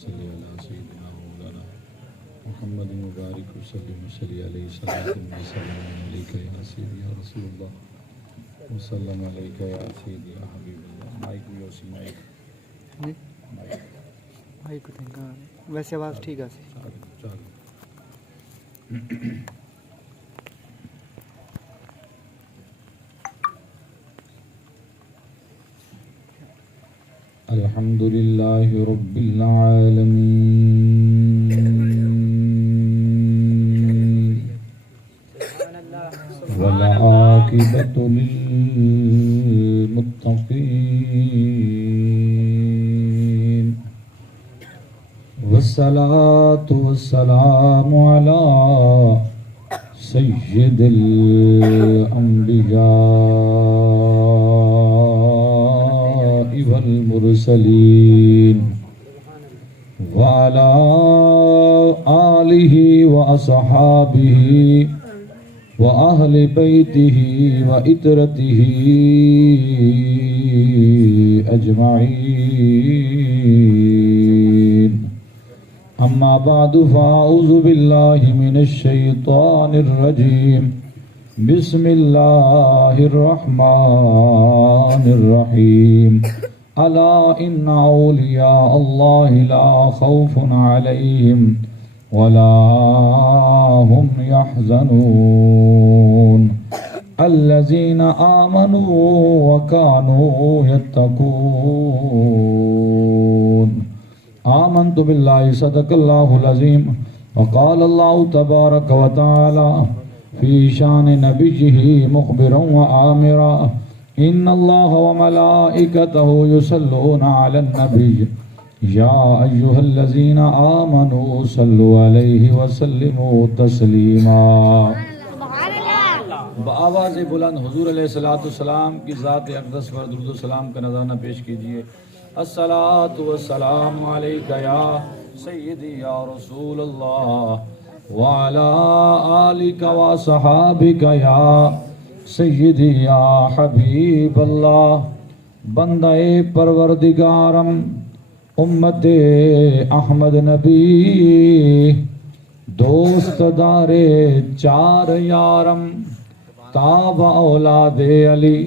صلی علی سیدنا مولانا محمد مبارک وسلم صلی علیہ وسلم وسلم علیک یا سیدی یا رسول اللہ وسلم علیک یا سیدی یا حبیب اللہ. مائک بھی اسی مائک مائک ویسے آواز ٹھیک ہے. الحمد للہ رب العالمین والعاقبۃ للمتقین والصلاة والسلام علی سید الانبیاء والمرسلین وعلى آلہ واصحابہ وأهل بيته وإترته أجمعين. أما بعد فأعوذ بالله من الشيطان الرجيم. بسم الله الرحمن الرحيم. ألا إن أولياء الله لا خوف عليهم ولا هم يحزنون الذين آمنوا وكانوا يتقون. آمنت بالله صدق الله العظيم. وقال الله تبارك وتعالى في شان نبيه مخبرا وآمرا إن الله وملائكته يصلون على النبي یا ایہا الذین آمنوا صلوا علیہ وسلموا تسلیما. بآواز بلند حضور علیہ السلام کی ذات اقدس پر درود و سلام کا نذرانہ پیش کیجئے. الصلاۃ والسلام علیک یا سیدی یا رسول اللہ وعلی آلک وصحابک یا سیدی یا حبیب اللہ. بندہ پروردگارم امت احمد نبی دوست دار چار یارم تاب اولاد علی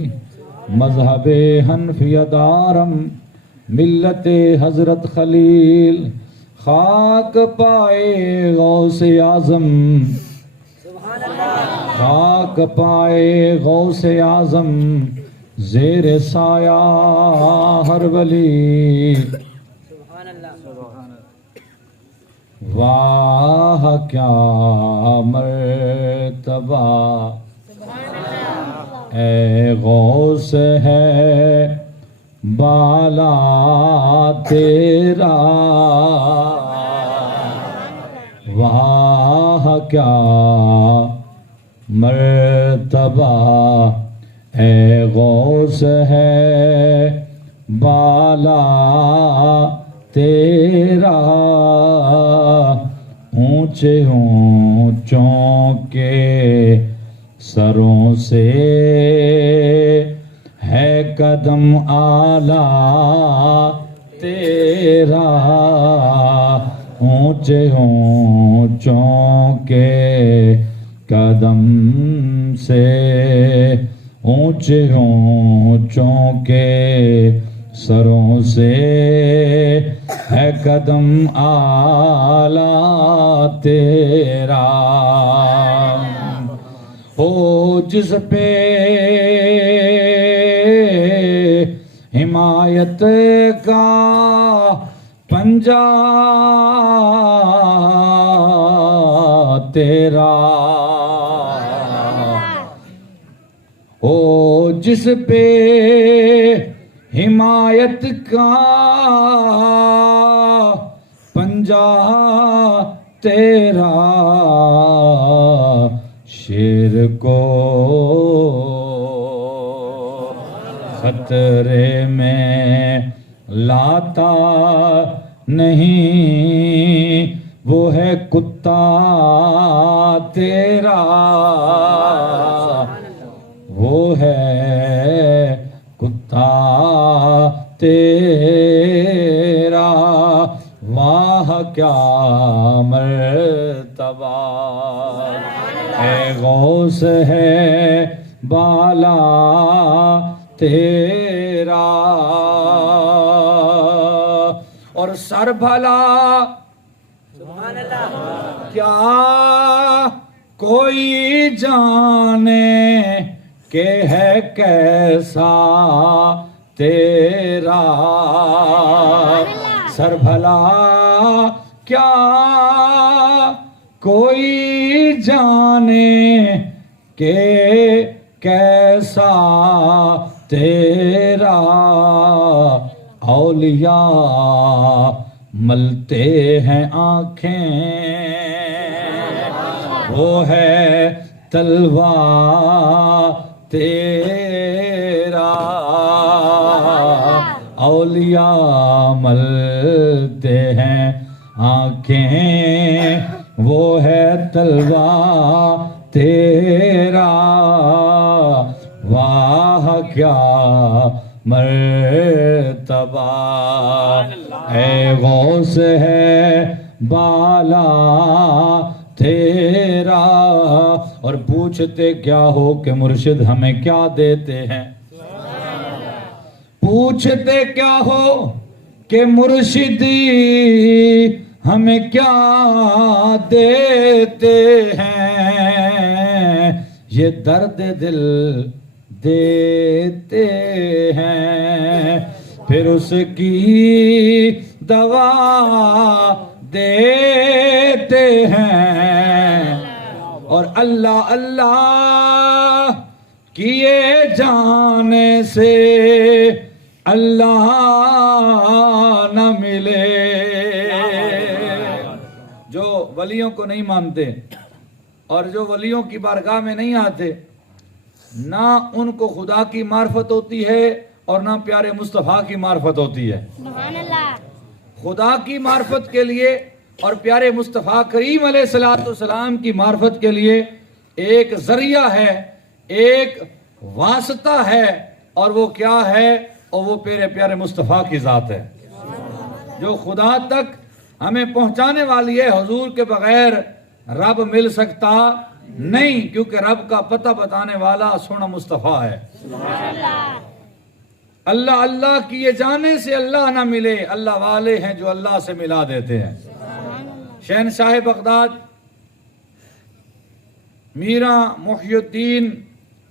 مذہب حنفیہ دارم ملت حضرت خلیل خاک پائے غوث اعظم خاک پائے غوث اعظم زیر سایہ ہر ولی. واہ کیا مرتبہ اے غوث ہے بالا تیرا. واہ کیا مرتبہ اے غوث ہے بالا تیرا. اونچے اونچوں کے سروں سے ہے قدم اعلیٰ تیرا. اونچے اونچوں کے قدم سے اونچے اونچوں کے سروں سے ہے قدم اعلیٰ تیرا. ہو جس پہ حمایت کا پنجہ تیرا. ہو جس پہ حمایت کا پنجہ تیرا. شیر کو خطرے میں لاتا نہیں وہ ہے کتا تیرا. وہ ہے کتا تیرا. واہ کیا مرتبہ اے غوث ہے بالا تیرا اور سر بھلا کیا کوئی جانے کہ ہے کیسا تیرا سر بھلا کیا کوئی جانے کہ کیسا تیرا اولیاء ملتے ہیں آنکھیں وہ ہے تلوار تیرا اولیاء ملتے ہیں آنکھیں وہ ہے تلوار تیرا واہ کیا مرتبہ اے غوث ہے بالا تیرا اور پوچھتے کیا ہو کہ مرشد ہمیں کیا دیتے ہیں پوچھتے کیا ہو کہ مرشدی ہمیں کیا دیتے ہیں یہ درد دل دیتے ہیں پھر اس کی دوا دیتے ہیں اور اللہ اللہ کیے جانے سے اللہ نہ ملے جو ولیوں کو نہیں مانتے اور جو ولیوں کی بارگاہ میں نہیں آتے نہ ان کو خدا کی معرفت ہوتی ہے اور نہ پیارے مصطفیٰ کی معرفت ہوتی ہے سبحان اللہ خدا کی معرفت کے لیے اور پیارے مصطفیٰ کریم علیہ السلام کی معرفت کے لیے ایک ذریعہ ہے ایک واسطہ ہے اور وہ کیا ہے اور وہ پیارے مصطفیٰ کی ذات ہے جو خدا تک ہمیں پہنچانے والی ہے حضور کے بغیر رب مل سکتا نہیں کیونکہ رب کا پتہ بتانے والا سونا مصطفیٰ ہے اللہ اللہ کیے جانے سے اللہ نہ ملے اللہ والے ہیں جو اللہ سے ملا دیتے ہیں شہنشاہ بغداد میرا محی الدین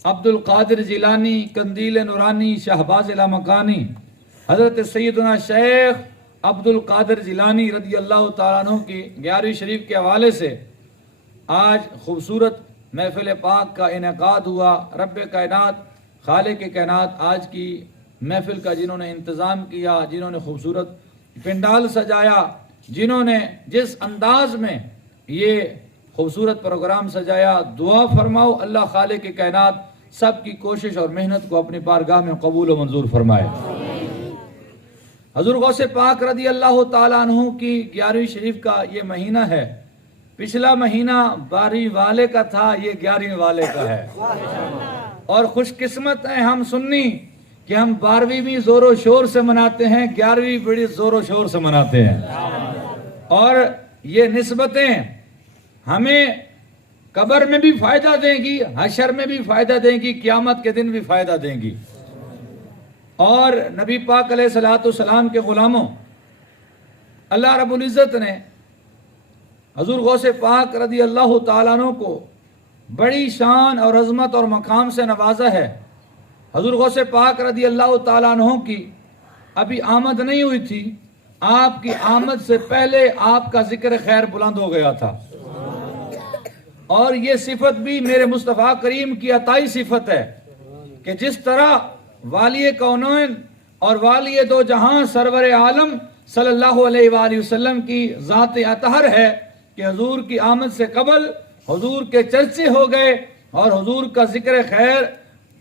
عبد القادر جیلانی قندیل نورانی شہباز لامکانی حضرت سیدنا شیخ عبد القادر جیلانی رضی اللہ تعالیٰ عنہ کی 11ویں شریف کے حوالے سے آج خوبصورت محفل پاک کا انعقاد ہوا رب کائنات خالق کائنات آج کی محفل کا جنہوں نے انتظام کیا جنہوں نے خوبصورت پنڈال سجایا جنہوں نے جس انداز میں یہ خوبصورت پروگرام سجایا دعا فرماؤ اللہ خالق کائنات سب کی کوشش اور محنت کو اپنی بارگاہ میں قبول و منظور فرمائے حضور غوث پاک رضی اللہ تعالیٰ عنہ کی 11ویں شریف کا یہ مہینہ ہے پچھلا مہینہ 12ویں والے کا تھا یہ 11ویں والے کا ہے اور خوش قسمت ہیں ہم سنی کہ ہم 12ویں بھی زور و شور سے مناتے ہیں 11ویں بڑی زور و شور سے مناتے ہیں اور یہ نسبتیں ہمیں قبر میں بھی فائدہ دیں گی حشر میں بھی فائدہ دیں گی قیامت کے دن بھی فائدہ دیں گی اور نبی پاک علیہ السلام کے غلاموں اللہ رب العزت نے حضور غوث پاک رضی اللہ تعالیٰ عنہ کو بڑی شان اور عظمت اور مقام سے نوازا ہے حضور غوث پاک رضی اللہ تعالیٰ عنہ کی ابھی آمد نہیں ہوئی تھی آپ کی آمد سے پہلے آپ کا ذکر خیر بلند ہو گیا تھا اور یہ صفت بھی میرے مصطفیٰ کریم کی عطائی صفت ہے کہ جس طرح والی کونین اور والی دو جہاں سرور عالم صلی اللہ علیہ وآلہ وسلم کی ذات اطہر ہے کہ حضور کی آمد سے قبل حضور کے چرچے ہو گئے اور حضور کا ذکر خیر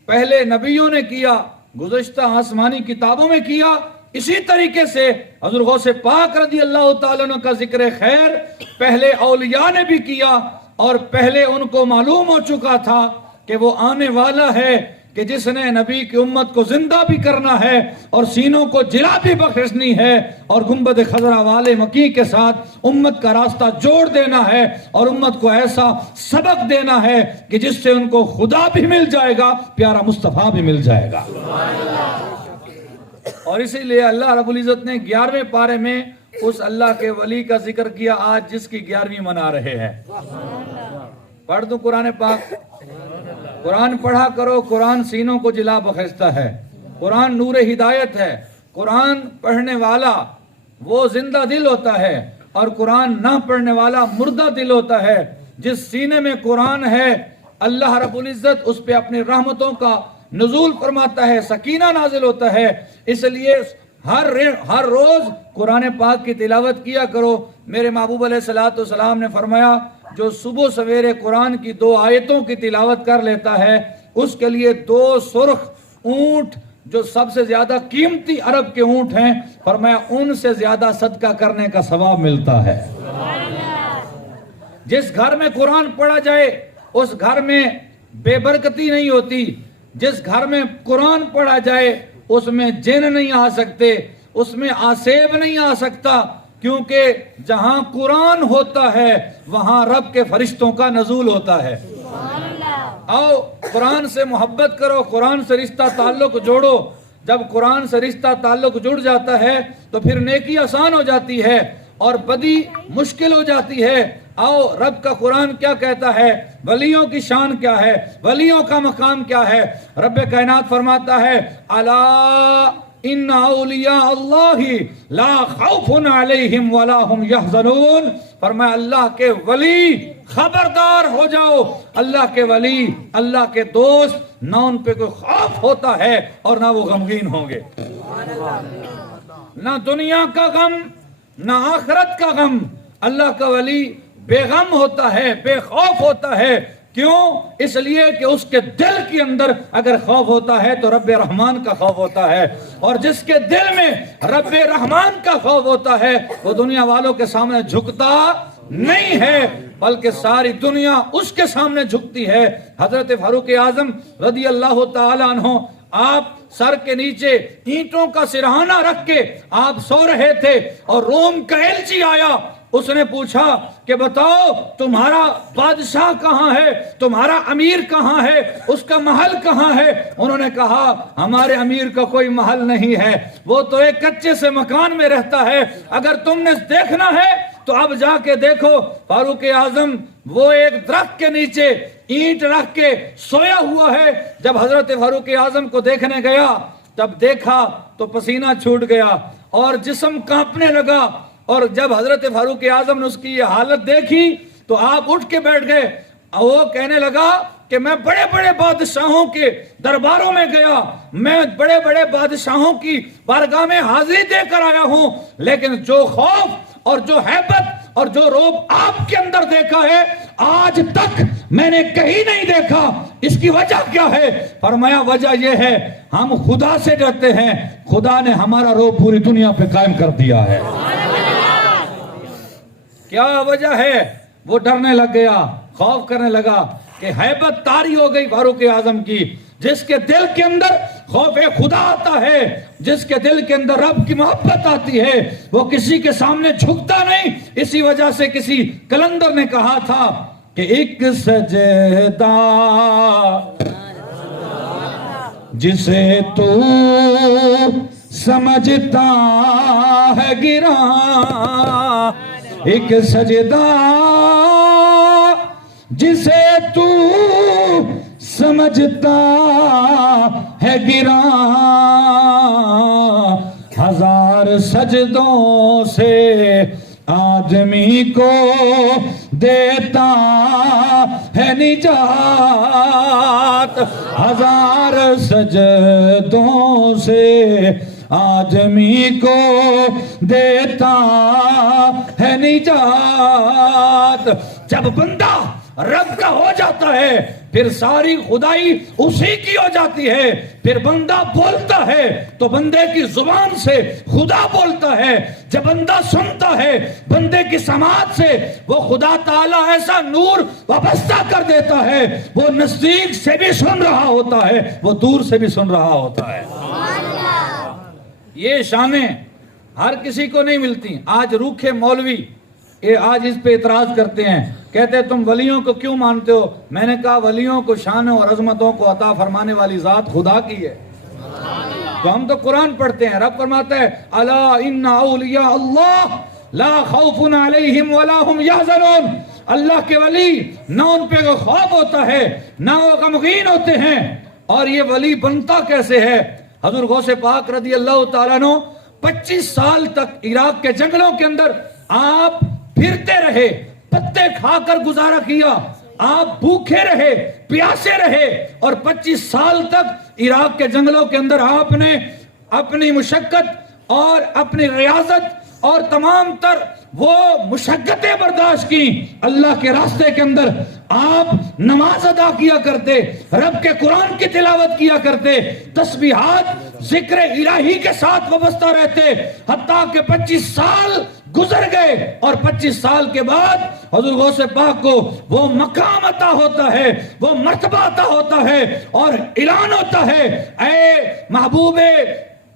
پہلے نبیوں نے کیا گزشتہ آسمانی کتابوں میں کیا اسی طریقے سے حضور غوث پاک رضی اللہ تعالیٰ عنہ کا ذکر خیر پہلے اولیاء نے بھی کیا اور پہلے ان کو معلوم ہو چکا تھا کہ وہ آنے والا ہے کہ جس نے نبی کی امت کو زندہ بھی کرنا ہے اور سینوں کو جلا بھی بخشنی ہے اور گنبد خضرا والے مکی کے ساتھ امت کا راستہ جوڑ دینا ہے اور امت کو ایسا سبق دینا ہے کہ جس سے ان کو خدا بھی مل جائے گا، پیارا مصطفیٰ بھی مل جائے گا۔ اور اسی لیے اللہ رب العزت نے 11ویں پارے میں اس اللہ کے ولی کا ذکر کیا آج جس کی 11ویں منا رہے ہیں۔ پڑھ دوں قرآن پاک؟ قرآن پڑھا کرو، قرآن سینوں کو جلا بخشتا ہے، قرآن نور ہدایت ہے، قرآن پڑھنے والا وہ زندہ دل ہوتا ہے اور قرآن نہ پڑھنے والا مردہ دل ہوتا ہے۔ جس سینے میں قرآن ہے اللہ رب العزت اس پہ اپنی رحمتوں کا نزول فرماتا ہے، سکینہ نازل ہوتا ہے۔ اس لیے ہر روز قرآن پاک کی تلاوت کیا کرو۔ میرے محبوب علیہ السلام نے فرمایا جو صبح سویرے قرآن کی 2 آیتوں کی تلاوت کر لیتا ہے اس کے لیے 2 سرخ اونٹ جو سب سے زیادہ قیمتی عرب کے اونٹ ہیں، فرمایا ان سے زیادہ صدقہ کرنے کا ثواب ملتا ہے۔ جس گھر میں قرآن پڑھا جائے اس گھر میں بے برکتی نہیں ہوتی، جس گھر میں قرآن پڑھا جائے اس میں جن نہیں آ سکتے، اس میں آسیب نہیں آ سکتا، کیونکہ جہاں قرآن ہوتا ہے وہاں رب کے فرشتوں کا نزول ہوتا ہے۔ آؤ قرآن سے محبت کرو، قرآن سے رشتہ تعلق جوڑو۔ جب قرآن سے رشتہ تعلق جڑ جاتا ہے تو پھر نیکی آسان ہو جاتی ہے اور بدی مشکل ہو جاتی ہے۔ آؤ رب کا قرآن کیا کہتا ہے، ولیوں کی شان کیا ہے، ولیوں کا مقام کیا ہے۔ رب کائنات فرماتا ہے الا ان اولیاء اللہ لا خوف علیہم ولا هم يحزنون، فرمایا اللہ کے ولی خبردار ہو جاؤ، اللہ کے ولی، اللہ کے دوست، نہ ان پہ کوئی خوف ہوتا ہے اور نہ وہ غمگین ہوں گے۔ نہ دنیا کا غم نہ آخرت کا غم، اللہ کا ولی بے غم ہوتا ہے، بے خوف ہوتا ہے۔ کیوں؟ اس لیے کہ اس کے دل کے اندر اگر خوف ہوتا ہے تو رب رحمان کا خوف ہوتا ہے، اور جس کے دل میں رب رحمان کا خوف ہوتا ہے وہ دنیا والوں کے سامنے جھکتا نہیں ہے بلکہ ساری دنیا اس کے سامنے جھکتی ہے۔ حضرت فاروق اعظم رضی اللہ تعالی عنہ آپ سر کے نیچے اینٹوں کا سرہانہ رکھ کے آپ سو رہے تھے اور روم کا ایلچی آیا، اس نے پوچھا کہ بتاؤ تمہارا بادشاہ کہاں ہے، تمہارا امیر کہاں ہے، اس کا محل کہاں ہے؟ انہوں نے کہا ہمارے امیر کا کوئی محل نہیں ہے، وہ تو ایک کچے سے مکان میں رہتا ہے، اگر تم نے دیکھنا ہے تو اب جا کے دیکھو۔ فاروق اعظم وہ ایک درخت کے نیچے اینٹ رکھ کے سویا ہوا ہے۔ جب حضرت فاروق اعظم کو دیکھنے گیا تب دیکھا تو پسینہ چھوٹ گیا اور جسم کانپنے لگا، اور جب حضرت فاروق اعظم نے اس کی یہ حالت دیکھی تو آپ اٹھ کے بیٹھ گئے۔ وہ کہنے لگا کہ میں بڑے بڑے بادشاہوں کے درباروں میں گیا، میں بڑے بڑے بادشاہوں کی بارگاہ میں حاضری دے کر آیا ہوں، لیکن جو خوف اور جو ہیبت اور جو روب آپ کے اندر دیکھا ہے آج تک میں نے کہیں نہیں دیکھا۔ اس کی وجہ کیا ہے؟ فرمایا وجہ یہ ہے ہم خدا سے ڈرتے ہیں، خدا نے ہمارا روب پوری دنیا پہ قائم کر دیا ہے۔ کیا وجہ ہے؟ وہ ڈرنے لگ گیا، خوف کرنے لگا کہ ہیبت طاری ہو گئی فاروق اعظم کی۔ جس کے دل کے اندر خوف خدا آتا ہے، جس کے دل کے اندر رب کی محبت آتی ہے، وہ کسی کے سامنے جھکتا نہیں۔ اسی وجہ سے کسی کلندر نے کہا تھا کہ ایک سجدہ جسے تو سمجھتا ہے گراں، ایک سجدہ جسے تو سمجھتا ہے گراں، ہزار سجدوں سے آدمی کو دیتا ہے نجات، ہزار سجدوں سے آدمی کو دیتا ہے نجات۔ جب بندہ رب کا ہو جاتا ہے پھر ساری خدائی اسی کی ہو جاتی ہے. پھر بندہ بولتا ہے تو بندے کی زبان سے خدا بولتا ہے. جب بندہ سنتا ہے بندے کی سماعت سے وہ خدا تعالیٰ ایسا نور وابستہ کر دیتا ہے. وہ نزدیک سے بھی سن رہا ہوتا ہے, وہ دور سے بھی سن رہا ہوتا ہے. یہ شانیں ہر کسی کو نہیں ملتی. آج روکھے مولوی آج اس پہ اعتراض کرتے ہیں, کہتے ہیں تم ولیوں کو کیوں مانتے ہو؟ میں نے کہا ولیوں کو شانوں اور عظمتوں کو عطا فرمانے والی ذات خدا کی ہے. تو ہم تو قرآن پڑھتے ہیں, رب فرماتا ہے الا ان اولیاء اللہ لا خوف علیہم ولا هم یحزنون. اللہ کے ولی نہ ان پہ خوف ہوتا ہے نہ وہ غمگین ہوتے ہیں. اور یہ ولی بنتا کیسے ہے؟ حضور غوث پاک رضی اللہ تعالیٰ عنہ 25 سال تک عراق کے جنگلوں کے اندر آپ پھرتے رہے, پتے کھا کر گزارا کیا, آپ بھوکے رہے, پیاسے رہے, اور 25 سال تک عراق کے جنگلوں کے اندر آپ نے اپنی مشقت اور اپنی ریاضت اور تمام تر وہ مشقتیں برداشت کی. اللہ کے راستے کے اندر آپ نماز ادا کیا کرتے, رب کے قرآن کی تلاوت کیا کرتے, تسبیحات ذکر الہی کے ساتھ وابستہ رہتے, حتیٰ کہ 25 سال گزر گئے اور 25 سال کے بعد حضور غوث پاک کو وہ مقام عطا ہوتا ہے, وہ مرتبہ عطا ہوتا ہے اور اعلان ہوتا ہے اے محبوب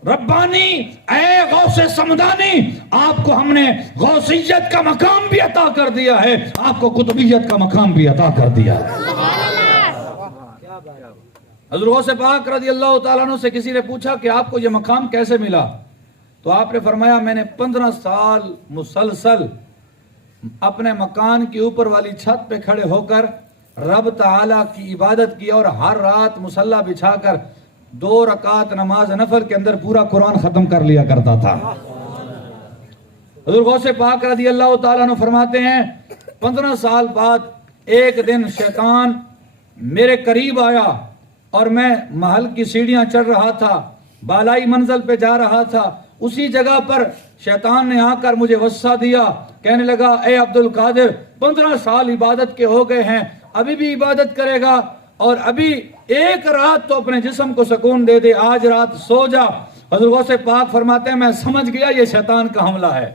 ربانی, اے غوث سمدانی, آپ کو ہم نے غوثیت کا مقام بھی عطا کر دیا ہے, آپ کو قطبیت کا مقام بھی عطا کر دیا ہے. حضور غوث پاک رضی اللہ تعالیٰ عنہ سے کسی نے پوچھا کہ آپ کو یہ مقام کیسے ملا؟ تو آپ نے فرمایا میں نے 15 سال مسلسل اپنے مکان کی اوپر والی چھت پہ کھڑے ہو کر رب تعالیٰ کی عبادت کی, اور ہر رات مصلی بچھا کر 2 رکعت نماز نفل کے اندر پورا قرآن ختم کر لیا کرتا تھا. حضور غوث پاک رضی اللہ تعالیٰ عنہ فرماتے ہیں 15 سال بعد ایک دن شیطان میرے قریب آیا اور میں محل کی سیڑھیاں چڑھ رہا تھا, بالائی منزل پہ جا رہا تھا. اسی جگہ پر شیطان نے آ کر مجھے وسوسہ دیا, کہنے لگا اے عبد القادر 15 سال عبادت کے ہو گئے ہیں, ابھی بھی عبادت کرے گا؟ اور ابھی ایک رات تو اپنے جسم کو سکون دے دے, آج رات سو جا. حضور غوث پاک فرماتے ہیں میں سمجھ گیا یہ شیطان کا حملہ ہے,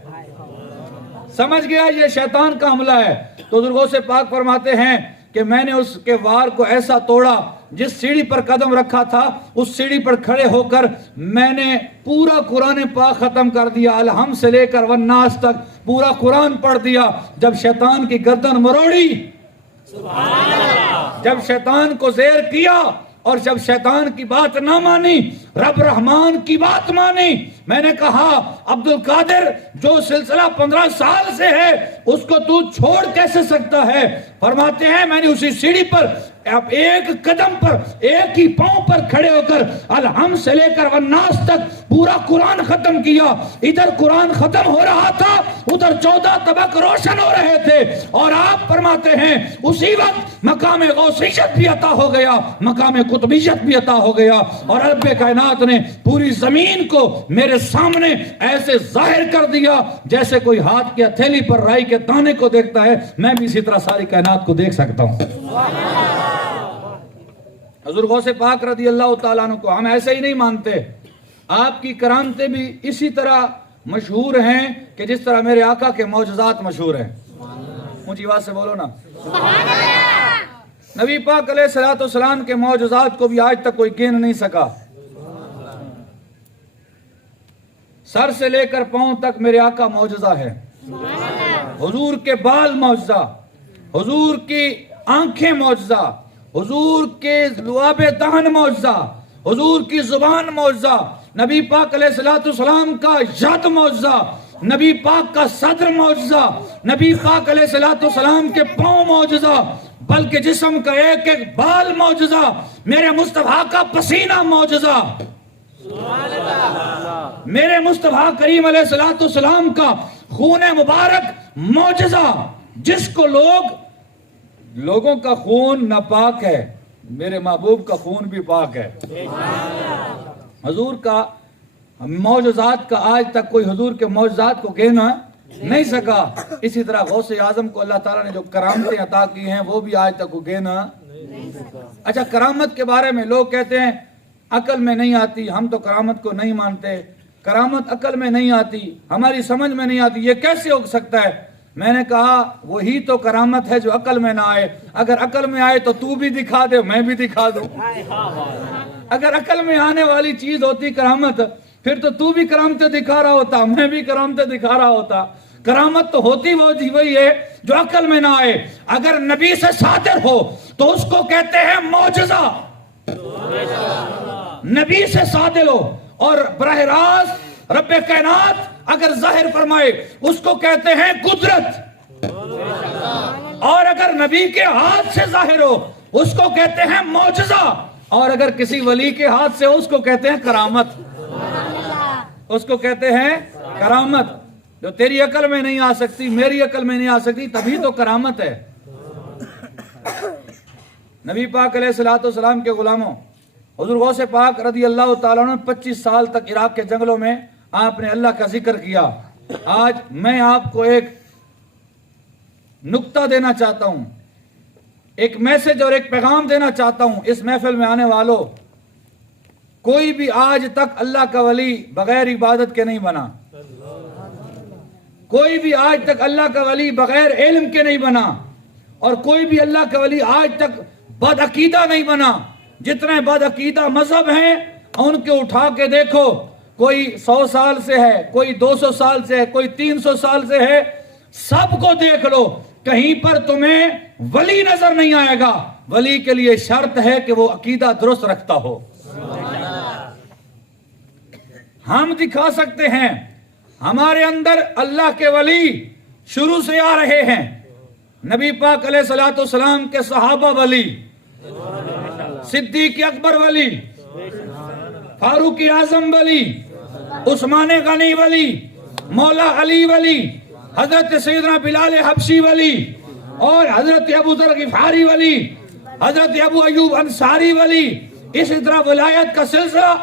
سمجھ گیا یہ شیطان کا حملہ ہے. تو حضور غوث پاک فرماتے ہیں کہ میں نے اس کے وار کو ایسا توڑا, جس سیڑھی پر قدم رکھا تھا اس سیڑھی پر کھڑے ہو کر میں نے پورا قرآن پاک ختم کر دیا, الحمد سے لے کر والناس تک پورا قرآن پڑھ دیا. جب شیطان کی گردن مروڑی, جب شیطان کو زیر کیا اور جب شیطان کی بات نہ مانی, رب رحمان کی بات مانی, میں نے کہا عبد القادر جو سلسلہ 15 سال سے ہے اس کو تو چھوڑ کیسے سکتا ہے؟ فرماتے ہیں میں نے اسی سیڑھی پر اب ایک قدم پر, ایک ہی پاؤں پر کھڑے ہو کر الحمد سے لے کر والناس تک پورا قرآن ختم کیا. ادھر قرآن ختم ہو رہا تھا, ادھر 14 طبق روشن ہو رہے تھے, اور آپ فرماتے ہیں اسی وقت مقام غوثیت بھی عطا ہو گیا, مقام قطبیت بھی عطا ہو گیا, اور رب کائنات نے پوری زمین کو میرے سامنے ایسے ظاہر کر دیا جیسے کوئی ہاتھ کی ہتھیلی پر رائی کے دانے کو دیکھتا ہے, میں بھی اسی طرح ساری کائنات کو دیکھ سکتا ہوں. حضور غوث پاک رضی اللہ تعالیٰ عنہ کو ہم ایسے ہی نہیں مانتے, آپ کی کرامتیں بھی اسی طرح مشہور ہیں کہ جس طرح میرے آقا کے معجزات مشہور ہیں. اونچی آواز سے بولو نا. نبی پاک علیہ الصلوۃ والسلام کے معجزات کو بھی آج تک کوئی گن نہیں سکا. سر سے لے کر پاؤں تک میرے آقا معجزہ ہے. حضور کے بال معجزہ, حضور کی آنکھیں معجزہ, حضور کے لعاب دہن معجزہ, حضور کی زبان معجزہ, نبی پاک علیہ الصلوۃ والسلام کا ید معجزہ, نبی پاک کا صدر معجزہ, نبی پاک علیہ الصلوۃ والسلام کے پاؤں معجزہ, بلکہ جسم کا ایک ایک بال معجزہ, میرے مصطفیٰ کا پسینہ معجزہ, میرے مصطفیٰ کریم علیہ الصلوۃ والسلام کا خون مبارک معجزہ, جس کو لوگوں کا خون ناپاک ہے, میرے محبوب کا خون بھی پاک ہے. حضور کا معجزات کا آج تک کوئی حضور کے معجزات کو گنا نہیں سکا. اسی طرح غوث اعظم کو اللہ تعالیٰ نے جو کرامتیں عطا کی ہیں وہ بھی آج تک اگے نہ. اچھا کرامت کے بارے میں لوگ کہتے ہیں عقل میں نہیں آتی, ہم تو کرامت کو نہیں مانتے, کرامت عقل میں نہیں آتی, ہماری سمجھ میں نہیں آتی, یہ کیسے ہو سکتا ہے؟ میں نے کہا وہی تو کرامت ہے جو عقل میں نہ آئے. اگر عقل میں آئے تو بھی دکھا دے, میں بھی دکھا دوں. اگر عقل میں آنے والی چیز ہوتی کرامت, پھر تو بھی کرامتیں دکھا رہا ہوتا, میں بھی کرامتیں دکھا رہا ہوتا. کرامت تو ہوتی وہی ہے جو عقل میں نہ آئے. اگر نبی سے صادر ہو تو اس کو کہتے ہیں معجزہ, نبی سے صادر ہو. اور براہ راست رب کائنات اگر ظاہر فرمائے اس کو کہتے ہیں قدرت. اور اگر نبی کے ہاتھ سے ظاہر ہو اس کو کہتے ہیں معجزہ. اور اگر کسی ولی کے ہاتھ سے ہو اس کو کہتے ہیں کرامت. اس کو کہتے ہیں کرامت. جو تیری عقل میں نہیں آ سکتی, میری عقل میں نہیں آ سکتی, تبھی تو کرامت ہے. نبی پاک علیہ الصلوۃ والسلام کے غلاموں, حضور غوث پاک رضی اللہ تعالیٰ عنہ 25 سال تک عراق کے جنگلوں میں آپ نے اللہ کا ذکر کیا. آج میں آپ کو ایک نکتہ دینا چاہتا ہوں, ایک میسج اور ایک پیغام دینا چاہتا ہوں اس محفل میں آنے والوں. کوئی بھی آج تک اللہ کا ولی بغیر عبادت کے نہیں بنا. کوئی بھی آج تک اللہ کا ولی بغیر علم کے نہیں بنا. اور کوئی بھی اللہ کا ولی آج تک بد عقیدہ نہیں بنا. جتنے بد عقیدہ مذہب ہیں ان کے اٹھا کے دیکھو, کوئی 100 سال سے ہے, کوئی 200 سال سے ہے, کوئی 300 سال سے ہے, سب کو دیکھ لو, کہیں پر تمہیں ولی نظر نہیں آئے گا. ولی کے لیے شرط ہے کہ وہ عقیدہ درست رکھتا ہو. ہم دکھا سکتے ہیں ہمارے اندر اللہ کے ولی شروع سے آ رہے ہیں. نبی پاک علیہ الصلوۃ والسلام کے صحابہ ولی, صدیق اکبر ولی, فاروق اعظم ولی, عثمان غنی ولی, مولا علی ولی, حضرت سیدنا بلال حبشی ولی, اور حضرت ابو ذر غفاری ولی, حضرت ابو ایوب انصاری ولی. اسی طرح ولایت کا سلسلہ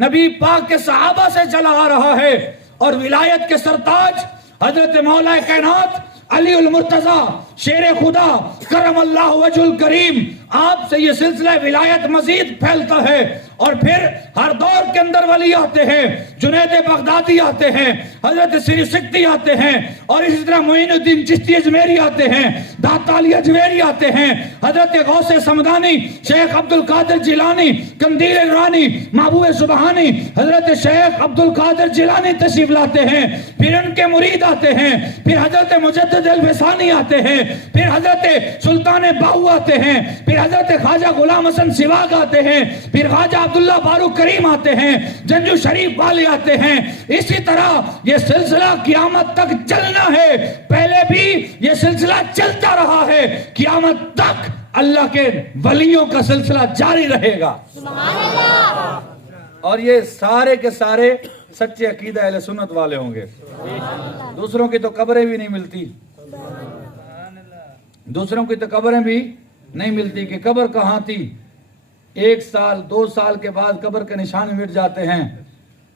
نبی پاک کے صحابہ سے چلا آ رہا ہے. اور ولایت کے سرتاج حضرت مولا کائنات علی المرتضی شیر خدا کرم اللہ وجہ الکریم, آپ سے یہ سلسلہ ولایت مزید پھیلتا ہے. اور پھر ہر دور کے اندر ولی آتے ہیں, جنید بغدادی آتے ہیں, حضرت سری سکتی آتے ہیں, اور اسی طرح معین الدین چشتی اجمیری آتے ہیں, داتا علی اجمیری آتے ہیں, حضرت غوث سمدانی, شیخ عبد القادر جیلانی, قندیل رانی, محبوب سبحانی, حضرت شیخ عبد القادر جیلانی تشریف لاتے ہیں. پھر ان کے مرید آتے ہیں, پھر حضرت مجدد الفسانی آتے ہیں, پھر حضرت سلطان باہو آتے ہیں, پھر حضرت خواجہ غلام حسن سواگ آتے ہیں, پھر خواجہ عبداللہ فاروق کریم آتے ہیں, جنجو شریف والے آتے ہیں. اسی طرح یہ سلسلہ قیامت تک چلنا ہے. پہلے بھی یہ سلسلہ چلتا رہا ہے, قیامت تک اللہ کے ولیوں کا سلسلہ جاری رہے گا. اور یہ سارے کے سارے سچے عقیدہ اہل سنت والے ہوں گے. دوسروں کی تو قبریں بھی نہیں ملتی, دوسروں کی تو قبریں بھی نہیں ملتی کہ قبر کہاں تھی. 1 سال 2 سال کے بعد قبر کے نشان مٹ جاتے ہیں.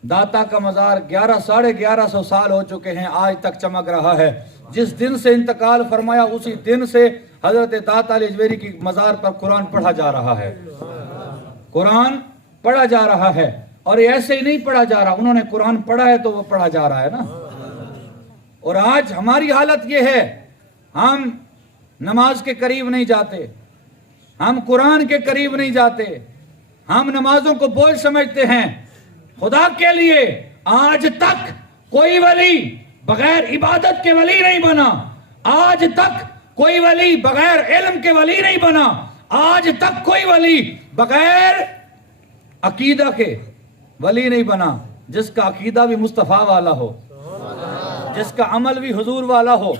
داتا کا مزار 1100 سال ہو چکے ہیں, آج تک چمک رہا ہے. جس دن سے انتقال فرمایا اسی دن سے حضرت داتا علی اجمیری کی مزار پر قرآن پڑھا جا رہا ہے. قرآن پڑھا جا رہا ہے. اور ایسے ہی نہیں پڑھا جا رہا, انہوں نے قرآن پڑھا ہے تو وہ پڑھا جا رہا ہے نا. اور آج ہماری حالت یہ ہے, ہم نماز کے قریب نہیں جاتے, ہم قرآن کے قریب نہیں جاتے, ہم نمازوں کو بوجھ سمجھتے ہیں. خدا کے لیے آج تک کوئی ولی بغیر عبادت کے ولی نہیں بنا. آج تک کوئی ولی بغیر علم کے ولی نہیں بنا. آج تک کوئی ولی بغیر عقیدہ کے ولی نہیں بنا. جس کا عقیدہ بھی مصطفیٰ والا ہو, جس کا عمل بھی حضور والا ہو,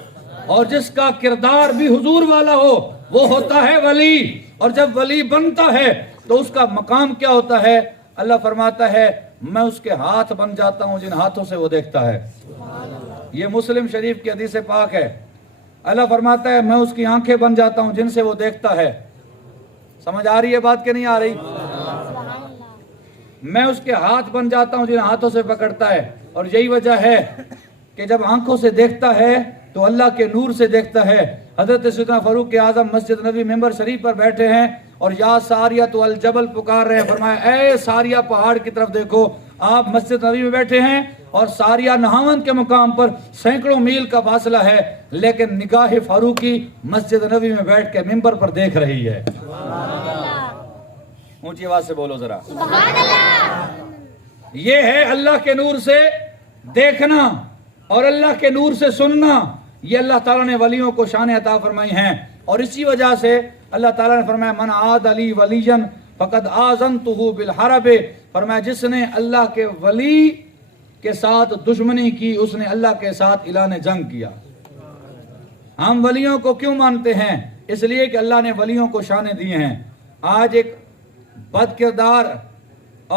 اور جس کا کردار بھی حضور والا ہو, وہ ہوتا ہے ولی. اور جب ولی بنتا ہے تو اس کا مقام کیا ہوتا ہے؟ اللہ فرماتا ہے میں اس کے ہاتھ بن جاتا ہوں جن ہاتھوں سے وہ دیکھتا ہے. یہ مسلم شریف کی حدیث پاک ہے. اللہ فرماتا ہے میں اس کی آنکھیں بن جاتا ہوں جن سے وہ دیکھتا ہے. سمجھ آ رہی ہے بات کہ نہیں آ رہی؟ میں اس کے ہاتھ بن جاتا ہوں جن ہاتھوں سے پکڑتا ہے. اور یہی وجہ ہے کہ جب آنکھوں سے دیکھتا ہے تو اللہ کے نور سے دیکھتا ہے۔ حضرت سیدنا فاروق اعظم مسجد نبی ممبر شریف پر بیٹھے ہیں اور یا ساریہ تو الجبل پکار رہے ہیں، فرمایا اے ساریہ پہاڑ کی طرف دیکھو۔ آپ مسجد نبی میں بیٹھے ہیں اور ساریہ نہاون کے مقام پر سینکڑوں میل کا فاصلہ ہے، لیکن نگاہ فاروقی مسجد نبی میں بیٹھ کے ممبر پر دیکھ رہی ہے۔ اونچی آواز سے بولو ذرا، یہ ہے اللہ کے نور سے دیکھنا اور اللہ کے نور سے سننا۔ یہ اللہ تعالیٰ نے ولیوں کو شان عطا فرمائی ہیں، اور اسی وجہ سے اللہ تعالیٰ نے فرمایا من عاد علی ولیًا فقد آذنتہ بالحرب، فرمایا جس نے اللہ کے ولی کے ساتھ دشمنی کی اس نے اللہ کے ساتھ اعلان جنگ کیا۔ ہم ولیوں کو کیوں مانتے ہیں؟ اس لیے کہ اللہ نے ولیوں کو شانیں دیے ہیں۔ آج ایک بد کردار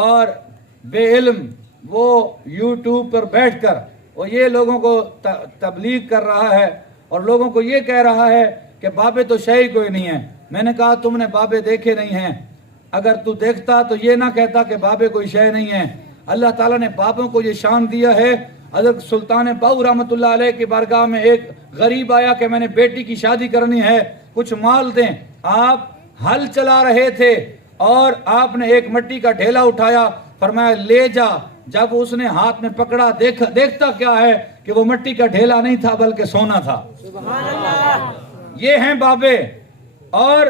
اور بے علم وہ یوٹیوب پر بیٹھ کر وہ یہ لوگوں کو تبلیغ کر رہا ہے اور لوگوں کو یہ کہہ رہا ہے کہ بابے تو شے ہی کوئی نہیں ہے۔ میں نے کہا تم نے بابے دیکھے نہیں ہیں، اگر تو دیکھتا تو یہ نہ کہتا کہ بابے کوئی شے نہیں ہے۔ اللہ تعالیٰ نے بابوں کو یہ شان دیا ہے۔ حضرت سلطان باؤ رحمۃ اللہ علیہ کی بارگاہ میں ایک غریب آیا کہ میں نے بیٹی کی شادی کرنی ہے، کچھ مال دیں۔ آپ ہل چلا رہے تھے اور آپ نے ایک مٹی کا ڈھیلا اٹھایا، فرمایا لے جا۔ جب اس نے ہاتھ میں پکڑا دیکھتا کیا ہے کہ وہ مٹی کا ڈھیلا نہیں تھا بلکہ سونا تھا۔ یہ ہیں بابے۔ اور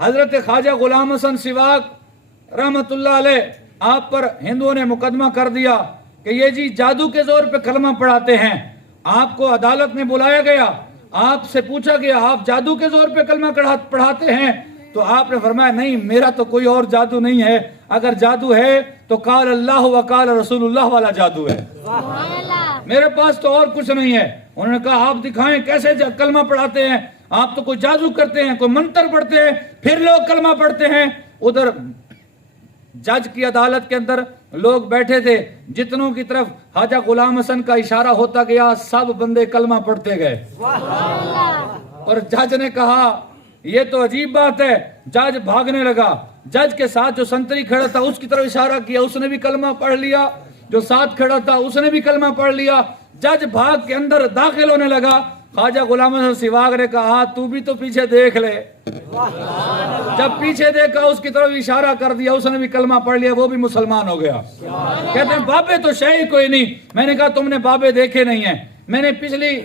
حضرت خواجہ غلام حسن سواگ رحمت اللہ علیہ، آپ پر ہندوؤں نے مقدمہ کر دیا کہ یہ جی جادو کے زور پہ کلمہ پڑھاتے ہیں۔ آپ کو عدالت میں بلایا گیا، آپ سے پوچھا گیا آپ جادو کے زور پہ کلمہ پڑھاتے ہیں؟ تو آپ نے فرمایا نہیں، میرا تو کوئی اور جادو نہیں ہے، اگر جادو ہے تو قال اللہ و قال رسول اللہ والا جادو ہے، میرے پاس تو اور کچھ نہیں ہے۔ انہوں نے کہا آپ دکھائیں کیسے کلمہ پڑھاتے ہیں، آپ تو کوئی جادو کرتے ہیں، کوئی منتر پڑھتے ہیں، پھر لوگ کلمہ پڑھتے ہیں۔ ادھر جج کی عدالت کے اندر لوگ بیٹھے تھے، جتنوں کی طرف خواجہ غلام حسن کا اشارہ ہوتا گیا سب بندے کلمہ پڑھتے گئے۔ اور جج نے کہا یہ تو عجیب بات ہے، جج بھاگنے لگا۔ جج کے ساتھ جو سنتری کھڑا تھا اس کی طرف اشارہ کیا، اس نے بھی کلمہ پڑھ لیا، جو ساتھ کھڑا تھا اس نے بھی کلمہ پڑھ لیا۔ جج بھاگ کے اندر داخل ہونے لگا، خواجہ غلام حسن سواگ نے کہا تو بھی تو پیچھے دیکھ لے۔ جب پیچھے دیکھا اس کی طرف اشارہ کر دیا، اس نے بھی کلمہ پڑھ لیا، وہ بھی مسلمان ہو گیا۔ کہتے ہیں بابے تو شے ہی کوئی نہیں۔ میں نے کہا تم نے بابے دیکھے نہیں ہیں۔ میں نے پچھلی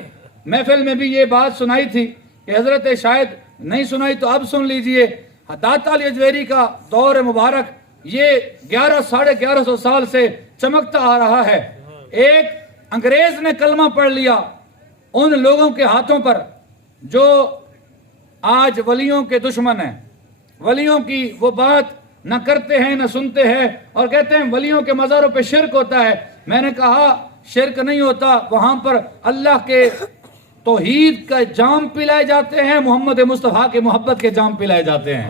محفل میں بھی یہ بات سنائی تھی کہ حضرت شاید نہیں سنائی تو اب سن لیجئے۔ داتا علی اجویری کا دور مبارک یہ 1100-1150 سال سے چمکتا آ رہا ہے۔ ایک انگریز نے کلمہ پڑھ لیا ان لوگوں کے ہاتھوں پر جو آج ولیوں کے دشمن ہیں، ولیوں کی وہ بات نہ کرتے ہیں نہ سنتے ہیں، اور کہتے ہیں ولیوں کے مزاروں پہ شرک ہوتا ہے۔ میں نے کہا شرک نہیں ہوتا، وہاں پر اللہ کے توحید کا جام پلائے جاتے ہیں، محمد مصطفیٰ کے محبت کے جام پلائے جاتے ہیں،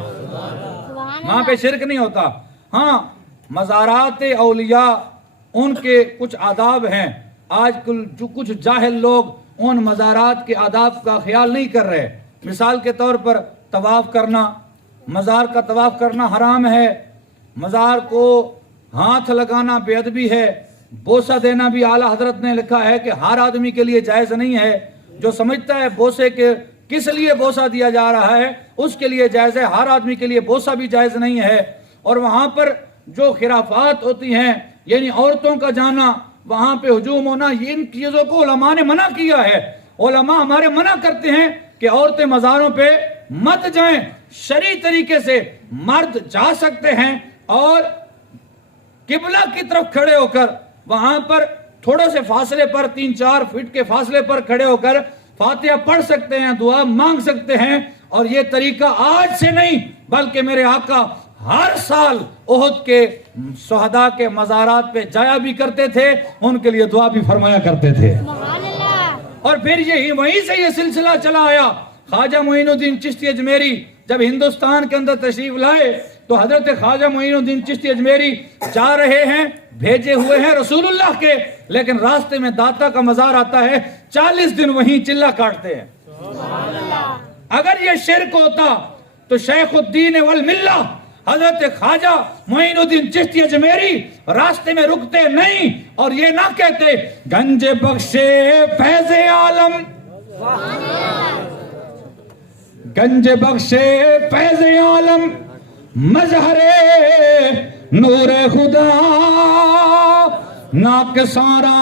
وہاں پہ شرک نہیں ہوتا۔ ہاں مزارات اولیاء ان کے کچھ آداب ہیں، آج کل جو کچھ جاہل لوگ ان مزارات کے آداب کا خیال نہیں کر رہے۔ مثال کے طور پر طواف کرنا، مزار کا طواف کرنا حرام ہے، مزار کو ہاتھ لگانا بے ادبی ہے، بوسہ دینا بھی اعلیٰ حضرت نے لکھا ہے کہ ہر آدمی کے لیے جائز نہیں ہے۔ جو سمجھتا ہے بوسے کے کس لیے بوسہ دیا جا رہا ہے اس کے لیے جائز ہے، ہر آدمی کے لیے بوسہ بھی جائز نہیں ہے۔ اور وہاں پر جو خرافات ہوتی ہیں یعنی عورتوں کا جانا، وہاں پہ ہجوم ہونا، یہ ان چیزوں کو علماء نے منع کیا ہے۔ علماء ہمارے منع کرتے ہیں کہ عورتیں مزاروں پہ مت جائیں۔ شرعی طریقے سے مرد جا سکتے ہیں اور قبلہ کی طرف کھڑے ہو کر وہاں پر تھوڑے سے فاصلے پر 3-4 فٹ کے فاصلے پر کھڑے ہو کر فاتحہ پڑھ سکتے ہیں، دعا مانگ سکتے ہیں۔ اور یہ طریقہ آج سے نہیں بلکہ میرے آقا ہر سال احد کے شہداء کے مزارات پہ جایا بھی کرتے تھے، ان کے لیے دعا بھی فرمایا کرتے تھے۔ اور پھر یہی وہیں سے یہ سلسلہ چلا آیا۔ خواجہ معین الدین چشتی اجمیری جب ہندوستان کے اندر تشریف لائے تو حضرت خواجہ معین الدین چشتی اجمیری جا رہے ہیں، بھیجے ہوئے ہیں رسول اللہ کے، لیکن راستے میں داتا کا مزار آتا ہے، 40 دن وہیں چلہ کاٹتے ہیں۔ اگر یہ شرک ہوتا تو شیخ الدین والملہ حضرت خواجہ معین الدین چشتی اجمیری راستے میں رکتے نہیں اور یہ نہ کہتے گنج بخشے فیض عالم، گنج بخشے فیض عالم مظہر نور خدا، ناکسارا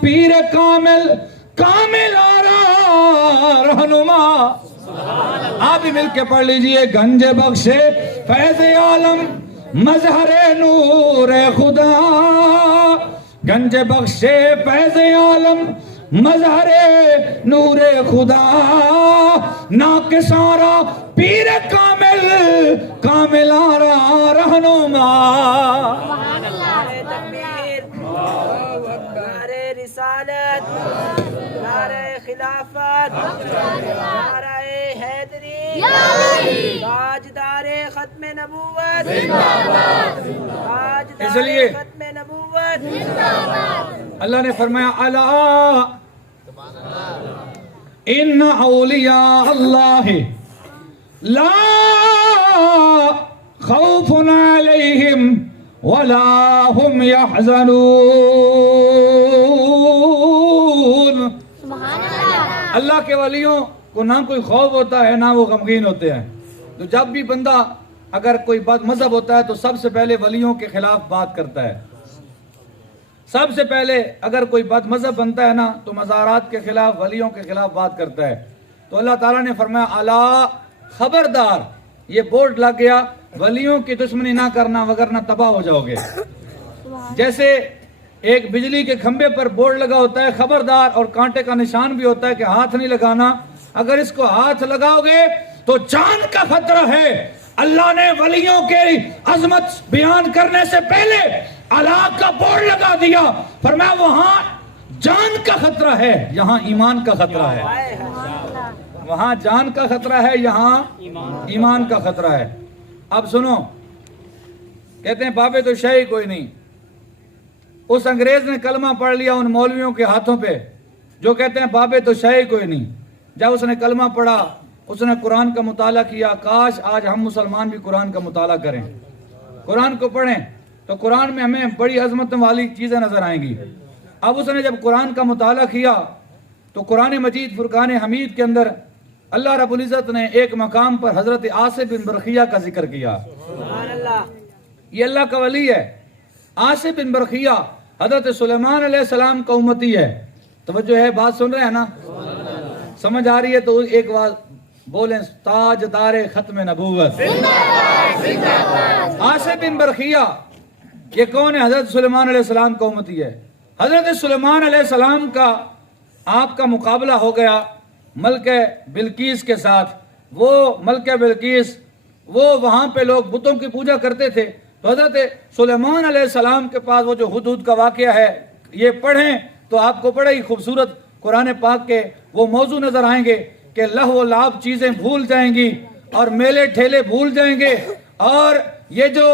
پیر کامل کامل آرا رہنما۔ آپ بھی مل کے پڑھ لیجئے، گنج بخشے فیض عالم مظہر نور خدا، گنج بخشے فیض عالم مظہر نور خدا، ناکسارا پیر کامل کامل آرا رہنما۔ نعرہ رسالت، نعرہ خلافت، نعرہ حیدری، تاجدار ختم نبوت، اس لیے تاجدار ختم نبوت۔ اللہ نے فرمایا الا ان اولیاء اللہ لا خوف علیہم ولا هم يحزنون۔ اللہ کے ولیوں کو نہ کوئی خوف ہوتا ہے نہ وہ غمگین ہوتے ہیں۔ تو جب بھی بندہ اگر کوئی بد مذہب ہوتا ہے تو سب سے پہلے ولیوں کے خلاف بات کرتا ہے۔ سب سے پہلے اگر کوئی بد مذہب بنتا ہے نا تو مزارات کے خلاف ولیوں کے خلاف بات کرتا ہے۔ تو اللہ تعالیٰ نے فرمایا الا خبردار، یہ بورڈ لگ گیا، ولیوں کی دشمنی نہ کرنا وگرنہ تباہ ہو جاؤ گے۔ جیسے ایک بجلی کے کھمبے پر بورڈ لگا ہوتا ہے خبردار، اور کانٹے کا نشان بھی ہوتا ہے کہ ہاتھ نہیں لگانا، اگر اس کو ہاتھ لگاؤ گے تو جان کا خطرہ ہے۔ اللہ نے ولیوں کے عظمت بیان کرنے سے پہلے اللہ کا بورڈ لگا دیا، فرمایا وہاں جان کا خطرہ ہے، یہاں ایمان کا خطرہ ہے۔ وہاں جان کا خطرہ ہے، یہاں ایمان کا خطرہ ہے۔ اب سنو، کہتے ہیں بابے تو شاہی کوئی نہیں۔ اس انگریز نے کلمہ پڑھ لیا ان مولویوں کے ہاتھوں پہ جو کہتے ہیں بابے تو شاہی کوئی نہیں۔ جب اس نے کلمہ پڑھا، اس نے قرآن کا مطالعہ کیا، کاش آج ہم مسلمان بھی قرآن کا مطالعہ کریں، قرآن کو پڑھیں تو قرآن میں ہمیں بڑی عظمت والی چیزیں نظر آئیں گی۔ اب اس نے جب قرآن کا مطالعہ کیا تو قرآن مجید فرقان حمید کے اندر اللہ رب العزت نے ایک مقام پر حضرت آصف بن برخیہ کا ذکر کیا۔ یہ اللہ کا ولی ہے۔ آصف بن برخیہ حضرت سلیمان علیہ السلام کا امتی ہے۔ توجہ ہے، بات سن رہے ہیں نا؟ سمجھ آ رہی ہے تو ایک بات بولیں، تاجدار ختم نبوت۔ آصف بن برخیہ یہ کون ہے؟ حضرت سلیمان علیہ السلام کا امتی ہے۔ حضرت سلیمان علیہ السلام کا آپ کا مقابلہ ہو گیا ملکہ بلقیس کے ساتھ۔ وہ ملکہ بلقیس، وہ وہاں پہ لوگ بتوں کی پوجا کرتے تھے، تو حضرت سلیمان علیہ السلام کے پاس وہ جو ہدہد کا واقعہ ہے یہ پڑھیں تو آپ کو بڑے ہی خوبصورت قرآن پاک کے وہ موضوع نظر آئیں گے کہ لہو و لعب چیزیں بھول جائیں گی اور میلے ٹھیلے بھول جائیں گے، اور یہ جو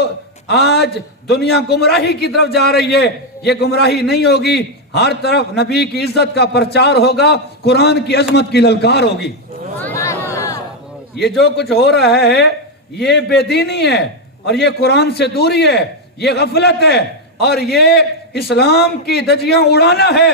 آج دنیا گمراہی کی طرف جا رہی ہے یہ گمراہی نہیں ہوگی، ہر طرف نبی کی عزت کا پرچار ہوگا، قرآن کی عظمت کی للکار ہوگی۔ یہ جو کچھ ہو رہا ہے یہ بے دینی ہے اور یہ قرآن سے دوری ہے، یہ غفلت ہے اور یہ اسلام کی دھجیاں اڑانا ہے۔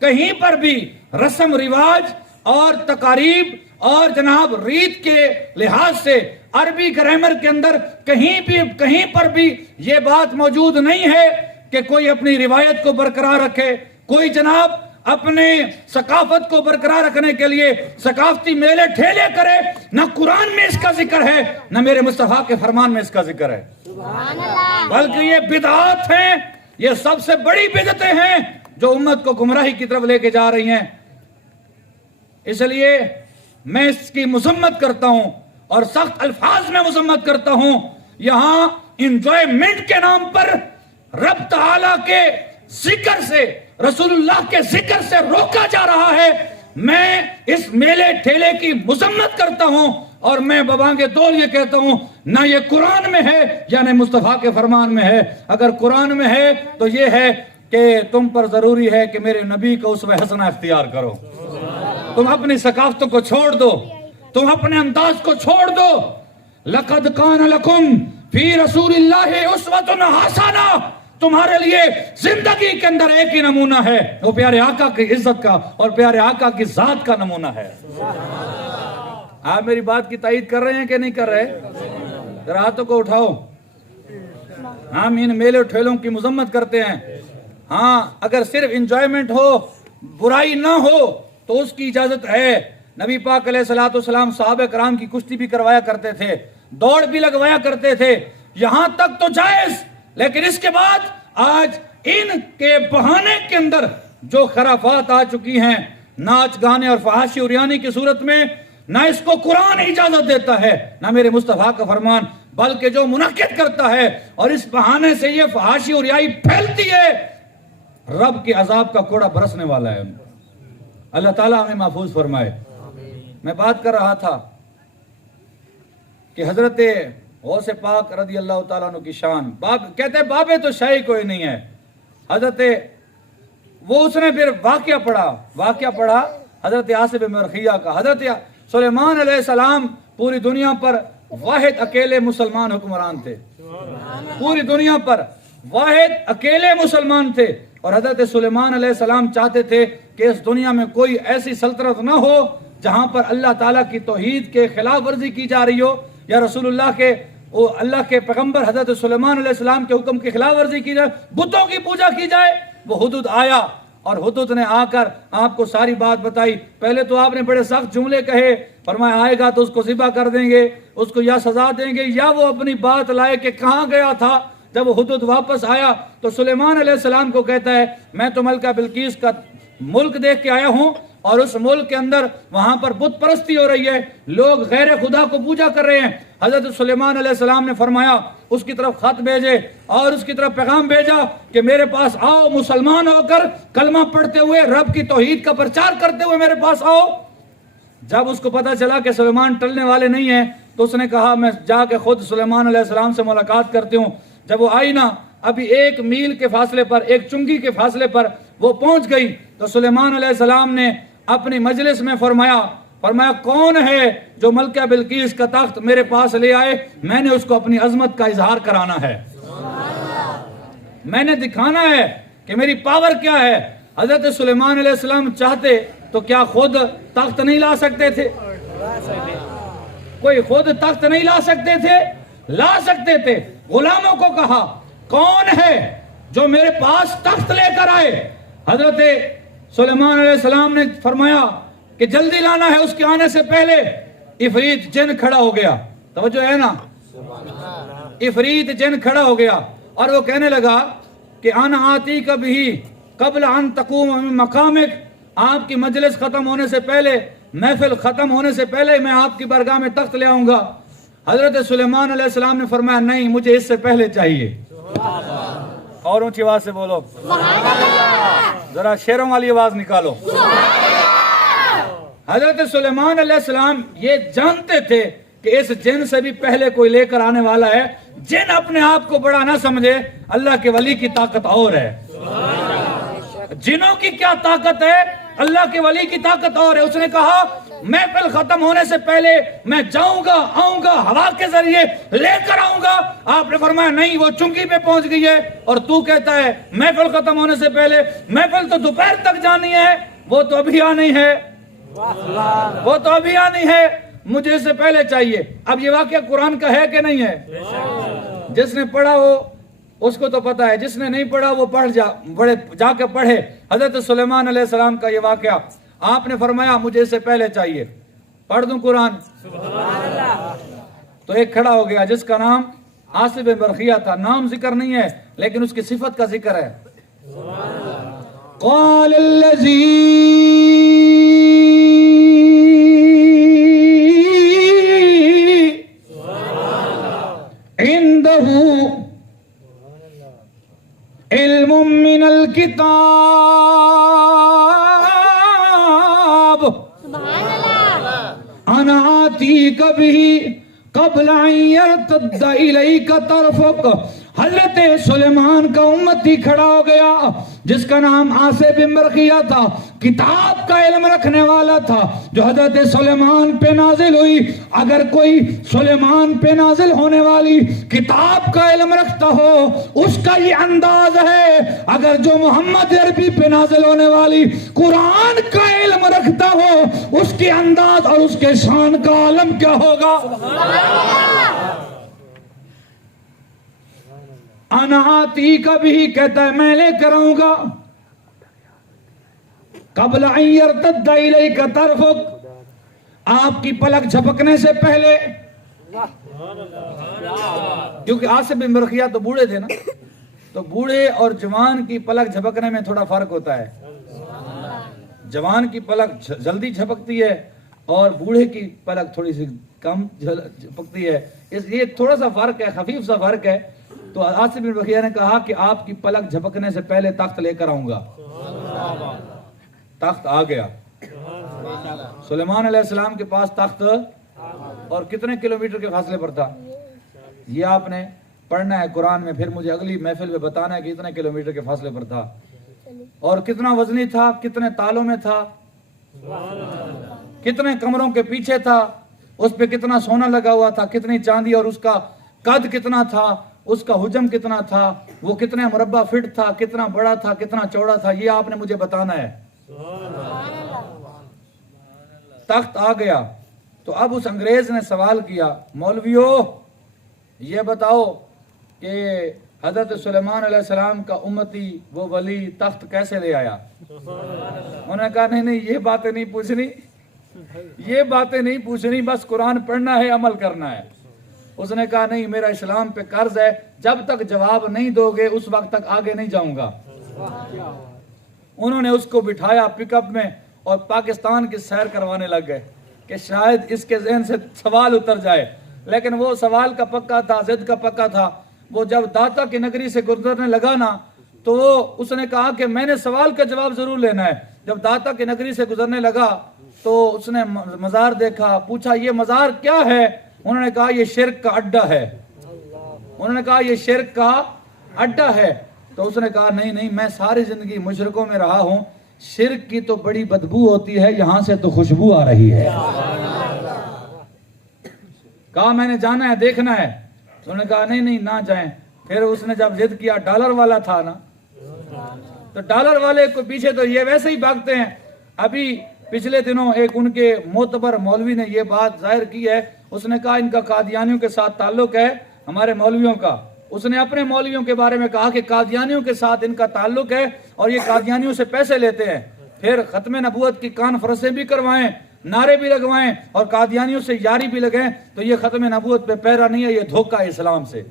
کہیں پر بھی رسم رواج اور تقاریب اور جناب ریت کے لحاظ سے عربی گرامر کے اندر کہیں پر بھی یہ بات موجود نہیں ہے کہ کوئی اپنی روایت کو برقرار رکھے، کوئی جناب اپنے ثقافت کو برقرار رکھنے کے لیے ثقافتی میلے ٹھیلے کرے۔ نہ قرآن میں اس کا ذکر ہے نہ میرے مصطفیٰ کے فرمان میں اس کا ذکر ہے، بلکہ یہ بدعات ہیں، یہ سب سے بڑی بدعتیں ہیں جو امت کو گمراہی کی طرف لے کے جا رہی ہیں۔ اس لیے میں اس کی مذمت کرتا ہوں اور سخت الفاظ میں مذمت کرتا ہوں۔ یہاں انجوائمنٹ کے نام پر رب تعالیٰ کے ذکر سے، رسول اللہ کے ذکر سے روکا جا رہا ہے۔ میں اس میلے ٹھیلے کی مذمت کرتا ہوں اور میں ببانگ دول یہ کہتا ہوں نہ یہ قرآن میں ہے یا نہ مصطفیٰ کے فرمان میں ہے۔ اگر قرآن میں ہے تو یہ ہے کہ تم پر ضروری ہے کہ میرے نبی کو اسوہ حسنہ اختیار کرو، تم اپنی ثقافتوں کو چھوڑ دو، تم اپنے انداز کو چھوڑ دو۔ لَقَدْ كَانَ لَكُمْ فی رسول اللہ اسوۃ حسنہ، تمہارے لیے زندگی کے اندر ایک ہی نمونہ ہے، وہ پیارے آقا کی عزت کا اور پیارے آقا کی ذات کا نمونہ ہے۔ آپ میری بات کی تائید کر رہے ہیں کہ نہیں کر رہے؟ ذرا ہاتھوں کو اٹھاؤ۔ ہم ان میلے ٹھیلوں کی مذمت کرتے ہیں، ہاں اگر صرف انجوائمنٹ ہو، برائی نہ ہو تو اس کی اجازت ہے۔ نبی پاک علیہ الصلوۃ والسلام صحابہ کرام کی کشتی بھی کروایا کرتے تھے، دوڑ بھی لگوایا کرتے تھے، یہاں تک تو جائز، لیکن اس کے بعد آج ان کے بہانے کے اندر جو خرافات آ چکی ہیں، ناچ گانے اور فحاشی عریانی کی صورت میں، نہ اس کو قرآن اجازت دیتا ہے نہ میرے مصطفیٰ کا فرمان، بلکہ جو منعقد کرتا ہے اور اس بہانے سے یہ فحاشی اور رعائی پھیلتی ہے، رب کے عذاب کا کوڑا برسنے والا ہے۔ اللہ تعالیٰ ہمیں محفوظ فرمائے۔ میں بات کر رہا تھا کہ حضرت غوث پاک رضی اللہ تعالیٰ عنہ کی شان، کہتے ہیں بابے تو شاہی کوئی نہیں ہے۔ حضرت وہ اس نے پھر واقعہ پڑھا حضرت آصف بن مرخیہ کا۔ حضرت سلیمان علیہ السلام پوری دنیا پر واحد اکیلے مسلمان حکمران تھے، پوری دنیا پر واحد اکیلے مسلمان تھے، اور حضرت سلیمان علیہ السلام چاہتے تھے کہ اس دنیا میں کوئی ایسی سلطنت نہ ہو جہاں پر اللہ تعالیٰ کی توحید کے خلاف ورزی کی جا رہی ہو، یا رسول اللہ کے پیغمبر حضرت سلیمان علیہ السلام کے حکم کی خلاف ورزی کی جائے، بتوں کی پوجا کی جائے۔ وہ حدود آیا اور حدود نے آ کر آپ کو ساری بات بتائی۔ پہلے تو آپ نے بڑے سخت جملے کہے، فرمایا آئے گا تو اس کو ذبح کر دیں گے، اس کو یا سزا دیں گے، یا وہ اپنی بات لائے کہ کہاں گیا تھا۔ جب وہ حدود واپس آیا تو سلیمان علیہ السلام کو کہتا ہے میں تو ملکہ بلقیس کا ملک دیکھ کے آیا ہوں، اور اس ملک کے اندر وہاں پر بت پرستی ہو رہی ہے، لوگ غیر خدا کو پوجا کر رہے ہیں۔ حضرت سلیمان علیہ السلام نے فرمایا اس کی طرف خط بھیجے اور اس کی طرف پیغام بھیجا کہ میرے پاس آؤ، مسلمان ہو کر کلمہ پڑھتے ہوئے رب کی توحید کا پرچار کرتے ہوئے میرے پاس آؤ۔ جب اس کو پتا چلا کہ سلیمان ٹلنے والے نہیں ہیں تو اس نے کہا میں جا کے خود سلیمان علیہ السلام سے ملاقات کرتی ہوں۔ جب وہ آئی نا، ابھی 1 میل کے فاصلے پر، 1 چنگی کے فاصلے پر وہ پہنچ گئی تو سلیمان علیہ السلام نے اپنی مجلس میں فرمایا کون ہے جو ملکہ بلقیس کا تخت میرے پاس لے آئے، میں نے اس کو اپنی عظمت کا اظہار کرانا ہے، میں نے دکھانا ہے کہ میری پاور کیا ہے۔ حضرت سلیمان علیہ السلام چاہتے تو کیا خود تخت نہیں لا سکتے تھے؟ کوئی خود تخت نہیں لا سکتے تھے؟ لا سکتے تھے۔ غلاموں کو کہا کون ہے جو میرے پاس تخت لے کر آئے؟ حضرت سلیمان علیہ السلام نے فرمایا کہ جلدی لانا ہے، اس کے آنے سے پہلے عفریت جن کھڑا ہو گیا۔ توجہ ہے نا، عفریت جن کھڑا ہو گیا اور وہ کہنے لگا کہ انا آتی کبھی قبل ان تقوم من مقامک، آپ کی مجلس ختم ہونے سے پہلے، محفل ختم ہونے سے پہلے میں آپ کی بارگاہ میں تخت لے آؤں گا۔ حضرت سلیمان علیہ السلام نے فرمایا نہیں، مجھے اس سے پہلے چاہیے۔ اور اونچی آواز سے بولو ذرا شیروں والی آواز نکالو۔ حضرت سلیمان علیہ السلام یہ جانتے تھے کہ اس جن سے بھی پہلے کوئی لے کر آنے والا ہے۔ جن اپنے آپ کو بڑا نہ سمجھے، اللہ کے ولی کی طاقت اور ہے۔ جنوں کی کیا طاقت ہے، اللہ کے ولی کی طاقت اور ہے۔ اس نے کہا محفل ختم ہونے سے پہلے میں جاؤں گا، آؤں گا، ہوا کے ذریعے لے کر آؤں گا۔ آپ نے فرمایا نہیں، وہ چنگی پہ پہنچ گئی ہے اور تو کہتا ہے محفل ختم ہونے سے پہلے۔ محفل تو دوپہر تک جانی ہے، وہ تو ابھی آنی ہے، وہ تو ابھی آنی ہے، مجھے اس سے پہلے چاہیے۔ اب یہ واقعہ قرآن کا ہے کہ نہیں ہے؟ جس نے پڑھا وہ اس کو تو پتا ہے، جس نے نہیں پڑھا وہ جا کے پڑھے۔ حضرت سلیمان علیہ السلام کا یہ واقعہ، آپ نے فرمایا مجھے اس سے پہلے چاہیے۔ پڑھ دوں قرآن؟ تو ایک کھڑا ہو گیا جس کا نام آصف بن مرخیہ تھا، نام ذکر نہیں ہے لیکن اس کی صفت کا ذکر ہے۔ قال الذی عنده علم من الكتاب انا آتیک بہ قبل ان یرتد الیک طرفک۔ حضرت سلیمان کا امتی کھڑا ہو گیا جس کا نام آصف بن مرخیہ تھا۔ کتاب کا علم رکھنے والا تھا جو حضرت سلیمان پہ نازل ہوئی. اگر کوئی سلیمان پہ نازل ہونے والی کتاب کا علم رکھتا ہو اس کا یہ انداز ہے. اگر جو محمد عربی پہ نازل ہونے والی قرآن کا علم رکھتا ہو اس کے انداز اور اس کے شان کا عالم کیا ہوگا. انا آتی کا بھی کہتا ہے میں لے کر آؤں گا قبل ان یرتد الیک طرفک, آپ کی پلک جھپکنے سے پہلے. کیونکہ آصف بن برقیہ تو بوڑھے تھے نا, تو بوڑھے اور جوان کی پلک جھپکنے میں تھوڑا فرق ہوتا ہے. جوان کی پلک جلدی جھپکتی ہے اور بوڑھے کی پلک تھوڑی سی کم جھپکتی ہے. یہ تھوڑا سا فرق ہے, خفیف سا فرق ہے. تو آصف بن برقیہ نے کہا کہ آپ کی پلک جھپکنے سے پہلے تخت لے کر آؤں گا. تخت آ گیا. سلیمان علیہ السلام کے پاس تخت, اور کتنے کلومیٹر کے فاصلے پر تھا یہ آپ نے پڑھنا ہے قرآن میں, پھر مجھے اگلی محفل میں بتانا ہے کہ اتنے کلومیٹر کے فاصلے پر تھا, اور کتنا وزنی تھا, کتنے تالوں میں تھا, کتنے کمروں کے پیچھے تھا, اس پہ کتنا سونا لگا ہوا تھا, کتنی چاندی, اور اس کا قد کتنا تھا, اس کا حجم کتنا تھا, وہ کتنے مربع فٹ تھا, کتنا بڑا تھا, کتنا چوڑا تھا, یہ آپ نے مجھے بتانا ہے. تخت آ گیا تو اب اس انگریز نے سوال کیا, مولویو یہ بتاؤ کہ حضرت سلیمان علیہ السلام کا امتی وہ ولی تخت کیسے لے آیا. انہوں نے کہا نہیں یہ باتیں نہیں پوچھنی, یہ باتیں نہیں پوچھنی, بس قرآن پڑھنا ہے, عمل کرنا ہے. اس نے کہا نہیں میرا اسلام پہ قرض ہے, جب تک جواب نہیں دو گے اس وقت تک آگے نہیں جاؤں گا. انہوں نے اس کو بٹھایا پک اپ میں اور پاکستان کی سیر کروانے لگ گئے کہ شاید اس کے ذہن سے سوال اتر جائے. لیکن وہ سوال کا پکا تھا, ضد کا پکا تھا. وہ جب داتا کی نگری سے گزرنے لگا نا تو اس نے کہا کہ میں نے سوال کا جواب ضرور لینا ہے. جب داتا کی نگری سے گزرنے لگا تو اس نے مزار دیکھا, پوچھا یہ مزار کیا ہے. انہوں نے کہا یہ شرک کا اڈا ہے. انہوں نے کہا یہ شرک کا اڈا ہے. تو اس نے کہا نہیں میں ساری زندگی مشرکوں میں رہا ہوں, شرک کی تو بڑی بدبو ہوتی ہے, یہاں سے تو خوشبو آ رہی ہے. کہا میں نے جانا ہے, دیکھنا ہے. انہوں نے کہا نہیں نہ جائیں. پھر اس نے جب ضد کیا, ڈالر والا تھا نا, تو ڈالر والے کو پیچھے تو یہ ویسے ہی بھاگتے ہیں. ابھی پچھلے دنوں ایک ان کے معتبر مولوی نے یہ بات ظاہر کی ہے. اس نے کہا ان کا قادیانیوں کے ساتھ تعلق ہے, ہمارے مولویوں کا. اس نے اپنے مولویوں کے بارے میں کہا کہ قادیانیوں کے ساتھ ان کا تعلق ہے اور یہ قادیانیوں سے پیسے لیتے ہیں. پھر ختم نبوت کی کانفرنسیں بھی کروائیں, نعرے بھی لگوائیں اور قادیانیوں سے یاری بھی لگیں, تو یہ ختم نبوت پہ پیرا نہیں ہے, یہ دھوکہ ہے اسلام سے.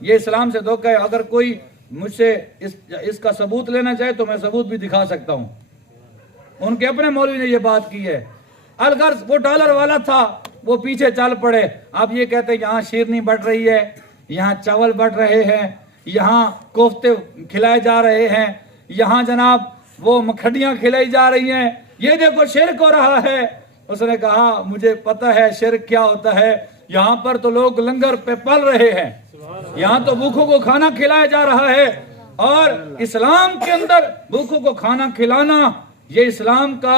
یہ اسلام سے دھوکہ ہے. اگر کوئی مجھ سے اس کا ثبوت لینا چاہے تو میں ثبوت بھی دکھا سکتا ہوں. ان کے اپنے مولوی نے یہ بات کی ہے. الغرض وہ ڈالر والا تھا, وہ پیچھے چل پڑے. اب یہ کہتے ہیں یہاں شیرنی بڑھ رہی ہے, یہاں چاول بڑھ رہے ہیں, یہاں کوفتے کھلائے جا رہے ہیں, یہاں جناب وہ مکھڑیاں کھلائی جا رہی ہیں, یہ دیکھو شرک ہو رہا ہے. اس نے کہا مجھے پتہ ہے شرک کیا ہوتا ہے. یہاں پر تو لوگ لنگر پہ پل رہے ہیں, یہاں تو بھوکوں کو کھانا کھلایا جا رہا ہے, اور اسلام کے اندر بھوکوں کو کھانا کھلانا یہ اسلام کا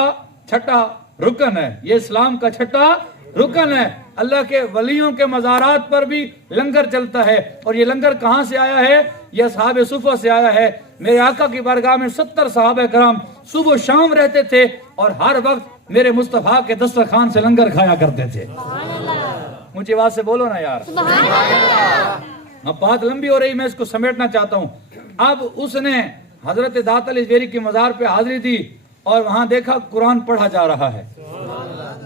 چھٹا رکن ہے. یہ اسلام کا چھٹا رکن ہے. اللہ کے ولیوں کے مزارات پر بھی لنگر چلتا ہے, اور یہ لنگر کہاں سے آیا ہے؟ یہ اصحاب صفہ سے آیا ہے. میرے آقا کی بارگاہ میں 70 صحابہ کرام صبح و شام رہتے تھے اور ہر وقت میرے مصطفیٰ کے دسترخوان سے لنگر کھایا کرتے تھے. اونچی آواز سے بولو نا یار. اب بات لمبی ہو رہی, میں اس کو سمیٹنا چاہتا ہوں. اب اس نے حضرت داتا علی جویری کی مزار پہ حاضری دی اور وہاں دیکھا قرآن پڑھا جا رہا ہے.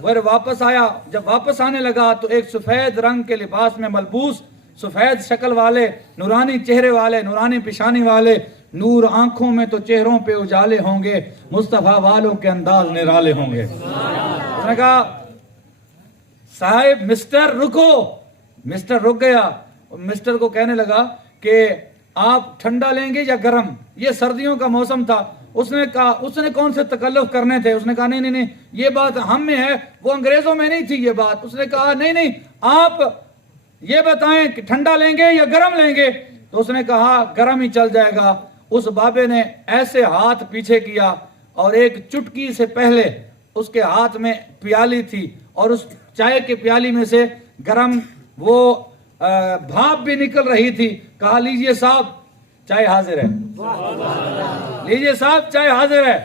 پھر واپس آیا. جب واپس آنے لگا تو ایک سفید رنگ کے لباس میں ملبوس, سفید شکل والے, نورانی چہرے والے, نورانی پیشانی والے, نور آنکھوں میں تو چہروں پہ اجالے ہوں گے, مصطفیٰ والوں کے انداز نرالے ہوں گے. اس نے کہا صاحب مسٹر رکو. مسٹر رک گیا. مسٹر کو کہنے لگا کہ آپ ٹھنڈا لیں گے یا گرم. یہ سردیوں کا موسم تھا. اس نے کہا اس نے کون سے تکلف کرنے تھے. اس نے کہا نہیں یہ بات ہم میں ہے, وہ انگریزوں میں نہیں تھی یہ بات. اس نے کہا نہیں آپ یہ بتائیں کہ ٹھنڈا لیں گے یا گرم لیں گے. تو اس نے کہا گرم ہی چل جائے گا. اس بابے نے ایسے ہاتھ پیچھے کیا اور ایک چٹکی سے پہلے اس کے ہاتھ میں پیالی تھی اور اس چائے کے پیالی میں سے گرم وہ بھاپ بھی نکل رہی تھی. کہا لیجئے صاحب چائے حاضر ہے, لیجئے صاحب چائے حاضر ہے.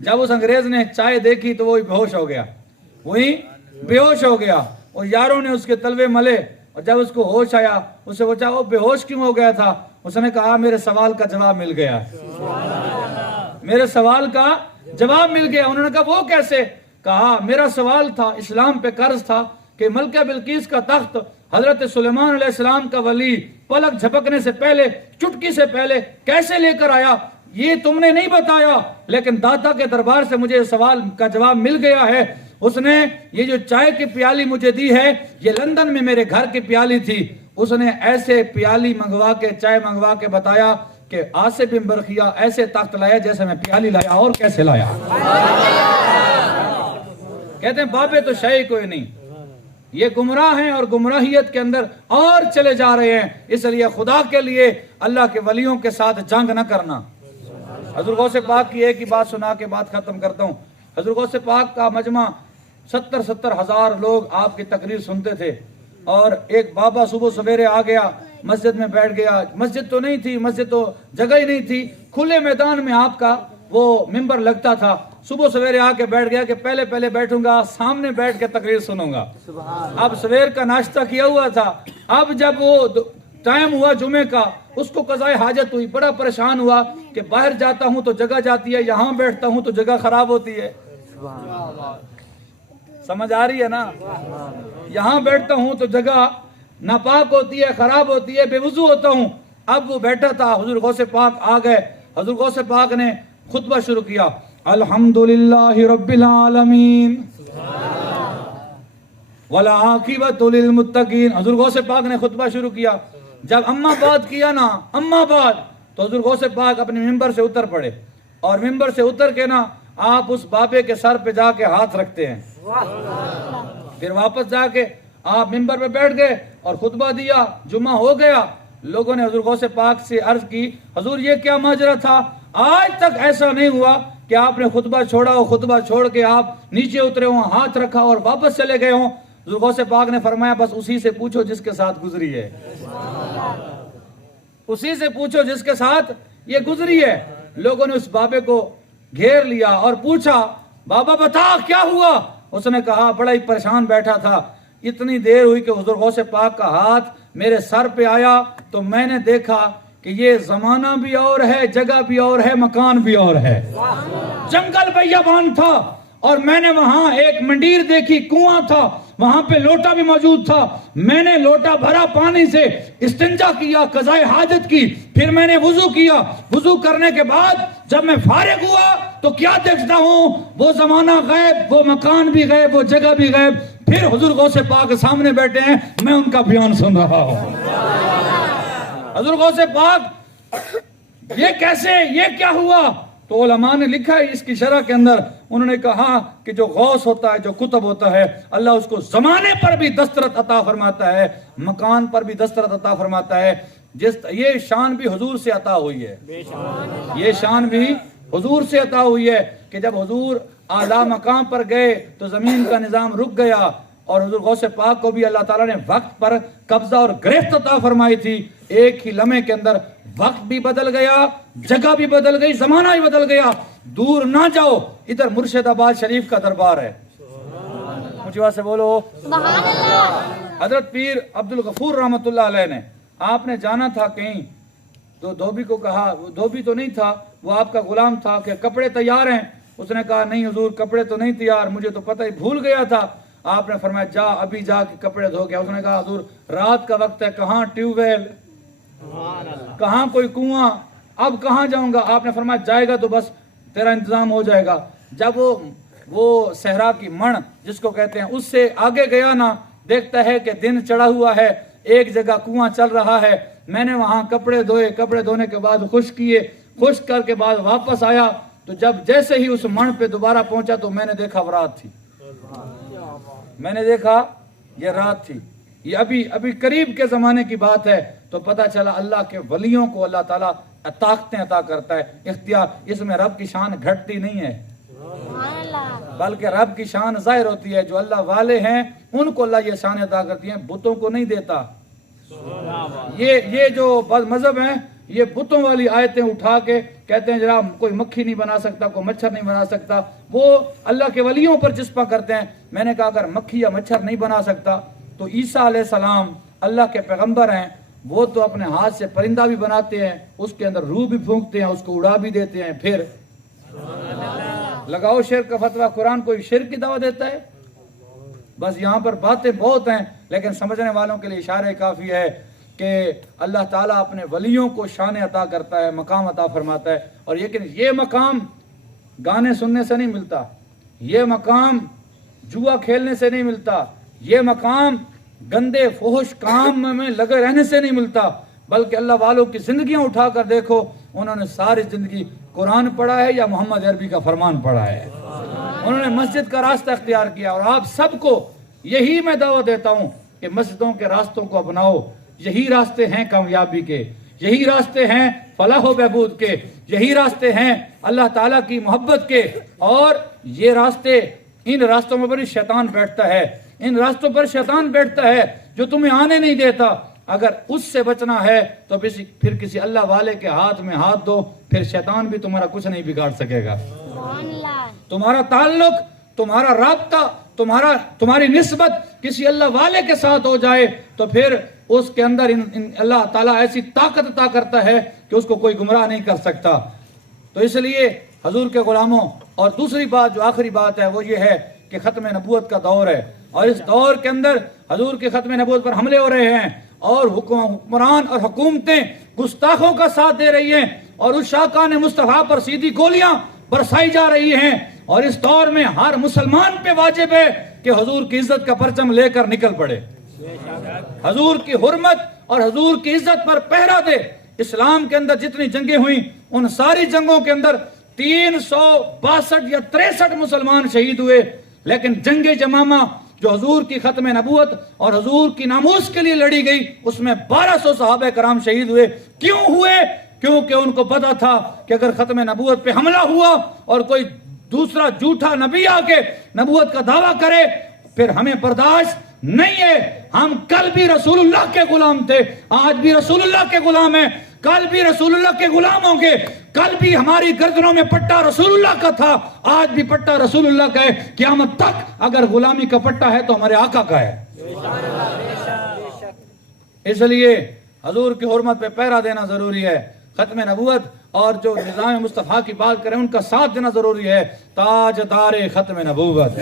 جب اس انگریز نے چائے دیکھی تو وہی بے ہوش ہو گیا, وہی بے ہوش ہو گیا. اور یاروں نے اس کے تلوے ملے اور جب اس کو ہوش آیا اس سے پوچھا وہ بے ہوش کیوں ہو گیا تھا؟ اس نے کہا میرے سوال کا جواب مل گیا, میرے سوال کا جواب مل گیا. انہوں نے کہا وہ کیسے؟ کہا میرا سوال تھا, اسلام پہ قرض تھا کہ ملکہ بلقیس کا تخت حضرت سلیمان علیہ السلام کا ولی پلک جھپکنے سے پہلے, چٹکی سے پہلے کیسے لے کر آیا, یہ تم نے نہیں بتایا, لیکن داتا کے دربار سے مجھے سوال کا جواب مل گیا ہے. اس نے یہ جو چائے کی پیالی مجھے دی ہے یہ لندن میں میرے گھر کی پیالی تھی. اس نے ایسے پیالی منگوا کے, چائے منگوا کے بتایا کہ آصف بن برخیا ایسے تخت لایا جیسے میں پیالی لایا. اور کیسے لایا؟ کہتے ہیں بابے تو شے کوئی نہیں, یہ گمراہ ہیں اور گمراہیت کے اندر اور چلے جا رہے ہیں. اس لیے خدا کے لیے اللہ کے ولیوں کے ساتھ جنگ نہ کرنا. حضور غوث پاک کی ایک ہی بات سنا کے بات ختم کرتا ہوں. حضور غوث پاک کا مجمع 70 ہزار لوگ آپ کی تقریر سنتے تھے, اور ایک بابا صبح سویرے آ گیا, مسجد میں بیٹھ گیا. مسجد تو نہیں تھی, مسجد تو جگہ ہی نہیں تھی, کھلے میدان میں آپ کا وہ ممبر لگتا تھا. صبح سویرے آ کے بیٹھ گیا کہ پہلے بیٹھوں گا, سامنے بیٹھ کے تقریر سنوں گا. اب سویر کا ناشتہ کیا ہوا تھا, اب جب وہ ٹائم ہوا جمعے کا, اس کو قضائے حاجت ہوئی, بڑا پریشان ہوا کہ باہر جاتا ہوں تو جگہ جاتی ہے, یہاں بیٹھتا ہوں تو جگہ خراب ہوتی ہے. سمجھ آ رہی ہے نا؟ یہاں بیٹھتا ہوں تو جگہ ناپاک ہوتی ہے, خراب ہوتی ہے, بے وضو ہوتا ہوں. اب وہ بیٹھا تھا, حضور غوث پاک آ گئے. حضور غوث پاک نے خطبہ شروع کیا, الحمدللہ رب العالمین والعاقبۃ للمتقین. حضور غوث پاک نے خطبہ شروع کیا. جب اما بات کیا نا, اما بات, تو حضور غوث پاک اپنے ممبر سے اتر پڑے, اور ممبر سے اتر کے نا آپ اس بابے کے سر پہ جا کے ہاتھ رکھتے ہیں. پھر واپس جا کے آپ ممبر پہ بیٹھ گئے اور خطبہ دیا. جمعہ ہو گیا. لوگوں نے حضور غوث پاک سے عرض کی, حضور یہ کیا ماجرا تھا؟ آج تک ایسا نہیں ہوا کہ آپ نے خطبہ چھوڑا ہو, خطبہ چھوڑ کے آپ نیچے اترے ہوں, ہاتھ رکھا اور واپس چلے گئے ہوں. حضور غوث پاک نے فرمایا بس اسی سے پوچھو جس کے ساتھ گزری ہے, اسی سے پوچھو جس کے ساتھ یہ گزری ہے. لوگوں نے اس بابے کو گھیر لیا اور پوچھا, بابا بتا کیا ہوا؟ اس نے کہا بڑا ہی پریشان بیٹھا تھا, اتنی دیر ہوئی کہ حضور غوث پاک کا ہاتھ میرے سر پہ آیا تو میں نے دیکھا کہ یہ زمانہ بھی اور ہے, جگہ بھی اور ہے, مکان بھی اور ہے. جنگل بیابان تھا اور میں نے وہاں ایک منڈیر دیکھی, کنواں تھا, وہاں پہ لوٹا بھی موجود تھا. میں نے لوٹا بھرا پانی سے استنجا کیا, قضائے حاجت کی, پھر میں نے وضو کیا. وضو کرنے کے بعد جب میں فارغ ہوا تو کیا دیکھتا ہوں, وہ زمانہ غائب, وہ مکان بھی غائب, وہ جگہ بھی غائب. پھر حضور غوث پاک سامنے بیٹھے ہیں, میں ان کا بیان سن رہا ہوں. حضور غوث پاک یہ کیسے, یہ کیا ہوا؟ تو علماء نے لکھا ہے اس کی شرح کے اندر, انہوں نے کہا کہ جو غوث ہوتا ہے, جو قطب ہوتا ہے, اللہ اس کو زمانے پر بھی دسترت عطا فرماتا ہے, مکان پر بھی دسترت عطا فرماتا ہے. یہ شان بھی حضور سے عطا ہوئی ہے, یہ شان بھی حضور سے عطا ہوئی ہے کہ جب حضور اعلیٰ مقام پر گئے تو زمین کا نظام رک گیا, اور حضور غوث پاک کو بھی اللہ تعالیٰ نے وقت پر قبضہ اور گرفت عطا فرمائی تھی. ایک ہی لمحے کے اندر وقت بھی بدل گیا, جگہ بھی بدل گئی, زمانہ بھی بدل گیا. دور نہ جاؤ, ادھر مرشد آباد شریف کا دربار ہے. مجھے وہاں سے بولو سبحان اللہ. حضرت پیر عبد الغفور رحمۃ اللہ علیہ نے, آپ نے جانا تھا کہیں تو دھوبی کو کہا, دھوبی تو نہیں تھا, وہ آپ کا غلام تھا, کہ کپڑے تیار ہیں؟ اس نے کہا نہیں حضور کپڑے تو نہیں تیار, مجھے تو پتہ ہی بھول گیا تھا. آپ نے فرمایا جا ابھی جا کے کپڑے دھو کے. اس نے کہا حضور رات کا وقت ہے, کہاں ٹیوب ویل, کہاں کوئی کنواں, اب کہاں جاؤں گا؟ آپ نے فرمایا جائے گا تو بس تیرا انتظام ہو جائے گا. جب وہ صحرا کی مڑ جس کو کہتے ہیں اس سے آگے گیا نا, دیکھتا ہے کہ دن چڑھا ہوا ہے, ایک جگہ کنواں چل رہا ہے. میں نے وہاں کپڑے دھوئے, کپڑے دھونے کے بعد خشک کیے, خشک کر کے بعد واپس آیا تو جب جیسے ہی اس مڑ پہ دوبارہ پہنچا تو میں نے دیکھا وہ رات تھی, میں نے دیکھا یہ رات تھی. یہ ابھی قریب کے زمانے کی بات ہے. تو پتہ چلا اللہ کے ولیوں کو اللہ تعالیٰ طاقتیں عطا کرتا ہے, اختیار. اس میں رب کی شان گھٹتی نہیں ہے, بلکہ رب کی شان ظاہر ہوتی ہے. جو اللہ والے ہیں ان کو اللہ یہ شان عطا کرتی ہیں, بتوں کو نہیں دیتا. یہ جو مذہب ہیں یہ بتوں والی آیتیں اٹھا کے کہتے ہیں جناب کوئی مکھی نہیں بنا سکتا, کوئی مچھر نہیں بنا سکتا, وہ اللہ کے ولیوں پر چسپاں کرتے ہیں. میں نے کہا اگر مکھی یا مچھر نہیں بنا سکتا تو عیسیٰ علیہ السلام اللہ کے پیغمبر ہیں, وہ تو اپنے ہاتھ سے پرندہ بھی بناتے ہیں, اس کے اندر روح بھی پھونکتے ہیں, اس کو اڑا بھی دیتے ہیں. پھر لگاؤ شرک کا فتویٰ, قرآن کوئی شرک کی دعوت دیتا ہے؟ بس یہاں پر باتیں بہت ہیں لیکن سمجھنے والوں کے لیے اشارہ کافی ہے کہ اللہ تعالیٰ اپنے ولیوں کو شان عطا کرتا ہے, مقام عطا فرماتا ہے. اور یہ مقام گانے سننے سے نہیں ملتا, یہ مقام جوا کھیلنے سے نہیں ملتا, یہ مقام گندے فحش کام میں لگے رہنے سے نہیں ملتا, بلکہ اللہ والوں کی زندگیاں اٹھا کر دیکھو, انہوں نے ساری زندگی قرآن پڑھا ہے یا محمد عربی کا فرمان پڑھا ہے. انہوں نے مسجد کا راستہ اختیار کیا. اور آپ سب کو یہی میں دعوت دیتا ہوں کہ مسجدوں کے راستوں کو اپناؤ. یہی راستے ہیں کامیابی کے, یہی راستے ہیں فلاح و بہبود کے, یہی راستے ہیں اللہ تعالیٰ کی محبت کے. اور یہ راستے, ان راستوں میں بڑی شیطان بیٹھتا ہے, ان راستوں پر شیطان بیٹھتا ہے جو تمہیں آنے نہیں دیتا. اگر اس سے بچنا ہے تو پھر کسی اللہ والے کے ہاتھ میں ہاتھ دو, پھر شیطان بھی تمہارا کچھ نہیں بگاڑ سکے گا. تمہارا تعلق, تمہارا رابطہ, تمہاری نسبت کسی اللہ والے کے ساتھ ہو جائے تو پھر اس کے اندر اللہ تعالیٰ ایسی طاقت عطا کرتا ہے کہ اس کو کوئی گمراہ نہیں کر سکتا. تو اس لیے حضور کے غلاموں, اور دوسری بات جو آخری بات ہے وہ یہ ہے کہ ختم نبوت کا دور ہے, اور اس دور کے اندر حضور کے ختم نبوت پر حملے ہو رہے ہیں, اور حکمران اور حکومتیں گستاخوں کا ساتھ دے رہی ہیں, اور اس شاکان مصطفیٰ پر سیدھی گولیاں برسائی جا رہی ہیں. اور اس دور میں ہر مسلمان پہ واجب ہے کہ حضور کی عزت کا پرچم لے کر نکل پڑے, حضور کی حرمت اور حضور کی عزت پر پہرا دے. اسلام کے اندر جتنی جنگیں ہوئیں ان ساری جنگوں کے اندر 362 یا 63 مسلمان شہید ہوئے, لیکن جنگ جمامہ جو حضور کی ختم نبوت اور حضور کی ناموس کے لیے لڑی گئی اس میں 1200 صحابہ کرام شہید ہوئے. کیوں ہوئے؟ کیونکہ ان کو پتا تھا کہ اگر ختم نبوت پہ حملہ ہوا اور کوئی دوسرا جھوٹا نبی آ کے نبوت کا دعویٰ کرے پھر ہمیں برداشت نہیں ہے. ہم کل بھی رسول اللہ کے غلام تھے, آج بھی رسول اللہ کے غلام ہیں, کل بھی رسول اللہ کے غلام ہوں گے. کل بھی ہماری گردنوں میں پٹا رسول اللہ کا تھا, آج بھی پٹا رسول اللہ کا ہے. قیامت تک اگر غلامی کا پٹا ہے تو ہمارے آقا کا ہے. اس لیے حضور کی حرمت پہ پہرا دینا ضروری ہے. ختم نبوت اور جو نظام مصطفیٰ کی بات کریں ان کا ساتھ دینا ضروری ہے. تاجدار ختم نبوت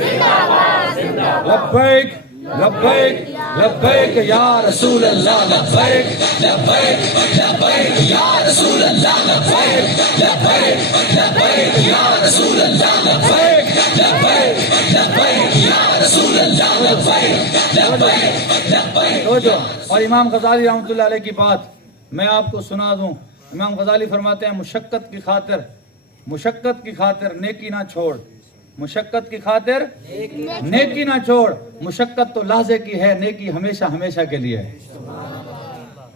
لبیک لبیک لبیک یا رسول اللہ, لبیک لبیک لبیک یا رسول اللہ, لبیک لبیک لبیک یا رسول اللہ, لبیک لبیک لبیک یا رسول اللہ, لبیک لبیک لبیک. اور امام غزالی رحمۃ اللہ علیہ کی بات میں آپ کو سنا دوں. امام غزالی فرماتے ہیں مشقت کی خاطر نیکی نہ چھوڑ, مشقت کی خاطر نیکی نہ چھوڑ. مشقت تو لحظے کی ہے, نیکی ہمیشہ ہمیشہ کے لیے ہے.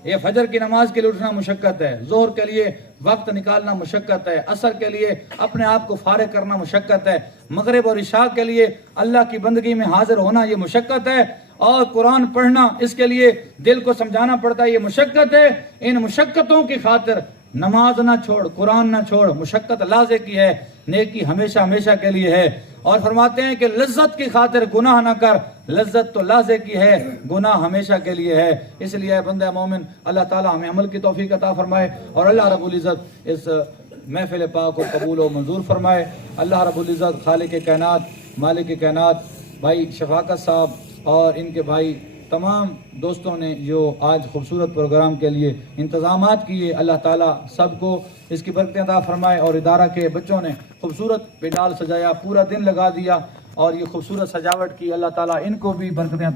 یہ فجر کی نماز کے لیے اٹھنا مشقت ہے, ظہر کے لیے وقت نکالنا مشقت ہے, عصر کے لیے اپنے آپ کو فارغ کرنا مشقت ہے, مغرب اور عشاء کے لیے اللہ کی بندگی میں حاضر ہونا یہ مشقت ہے, اور قرآن پڑھنا اس کے لیے دل کو سمجھانا پڑتا ہے یہ مشقت ہے. ان مشقتوں کی خاطر نماز نہ چھوڑ, قرآن نہ چھوڑ. مشقت لازے کی ہے, نیکی ہمیشہ ہمیشہ کے لیے ہے. اور فرماتے ہیں کہ لذت کی خاطر گناہ نہ کر, لذت تو لازے کی ہے, گناہ ہمیشہ کے لیے ہے. اس لیے اے بندہ مومن اللہ تعالی ہمیں عمل کی توفیق عطا فرمائے, اور اللہ رب العزت اس محفل پاک کو قبول و منظور فرمائے. اللہ رب العزت خالق کائنات مالک کائنات بھائی شفاقت صاحب اور ان کے بھائی تمام دوستوں نے جو آج خوبصورت پروگرام کے لیے انتظامات کیے, اللہ تعالیٰ سب کو اس کی برکتیں عطا فرمائے. اور ادارہ کے بچوں نے خوبصورت پنڈال سجایا, پورا دن لگا دیا اور یہ خوبصورت سجاوٹ کی, اللہ تعالیٰ ان کو بھی برکتیں عطا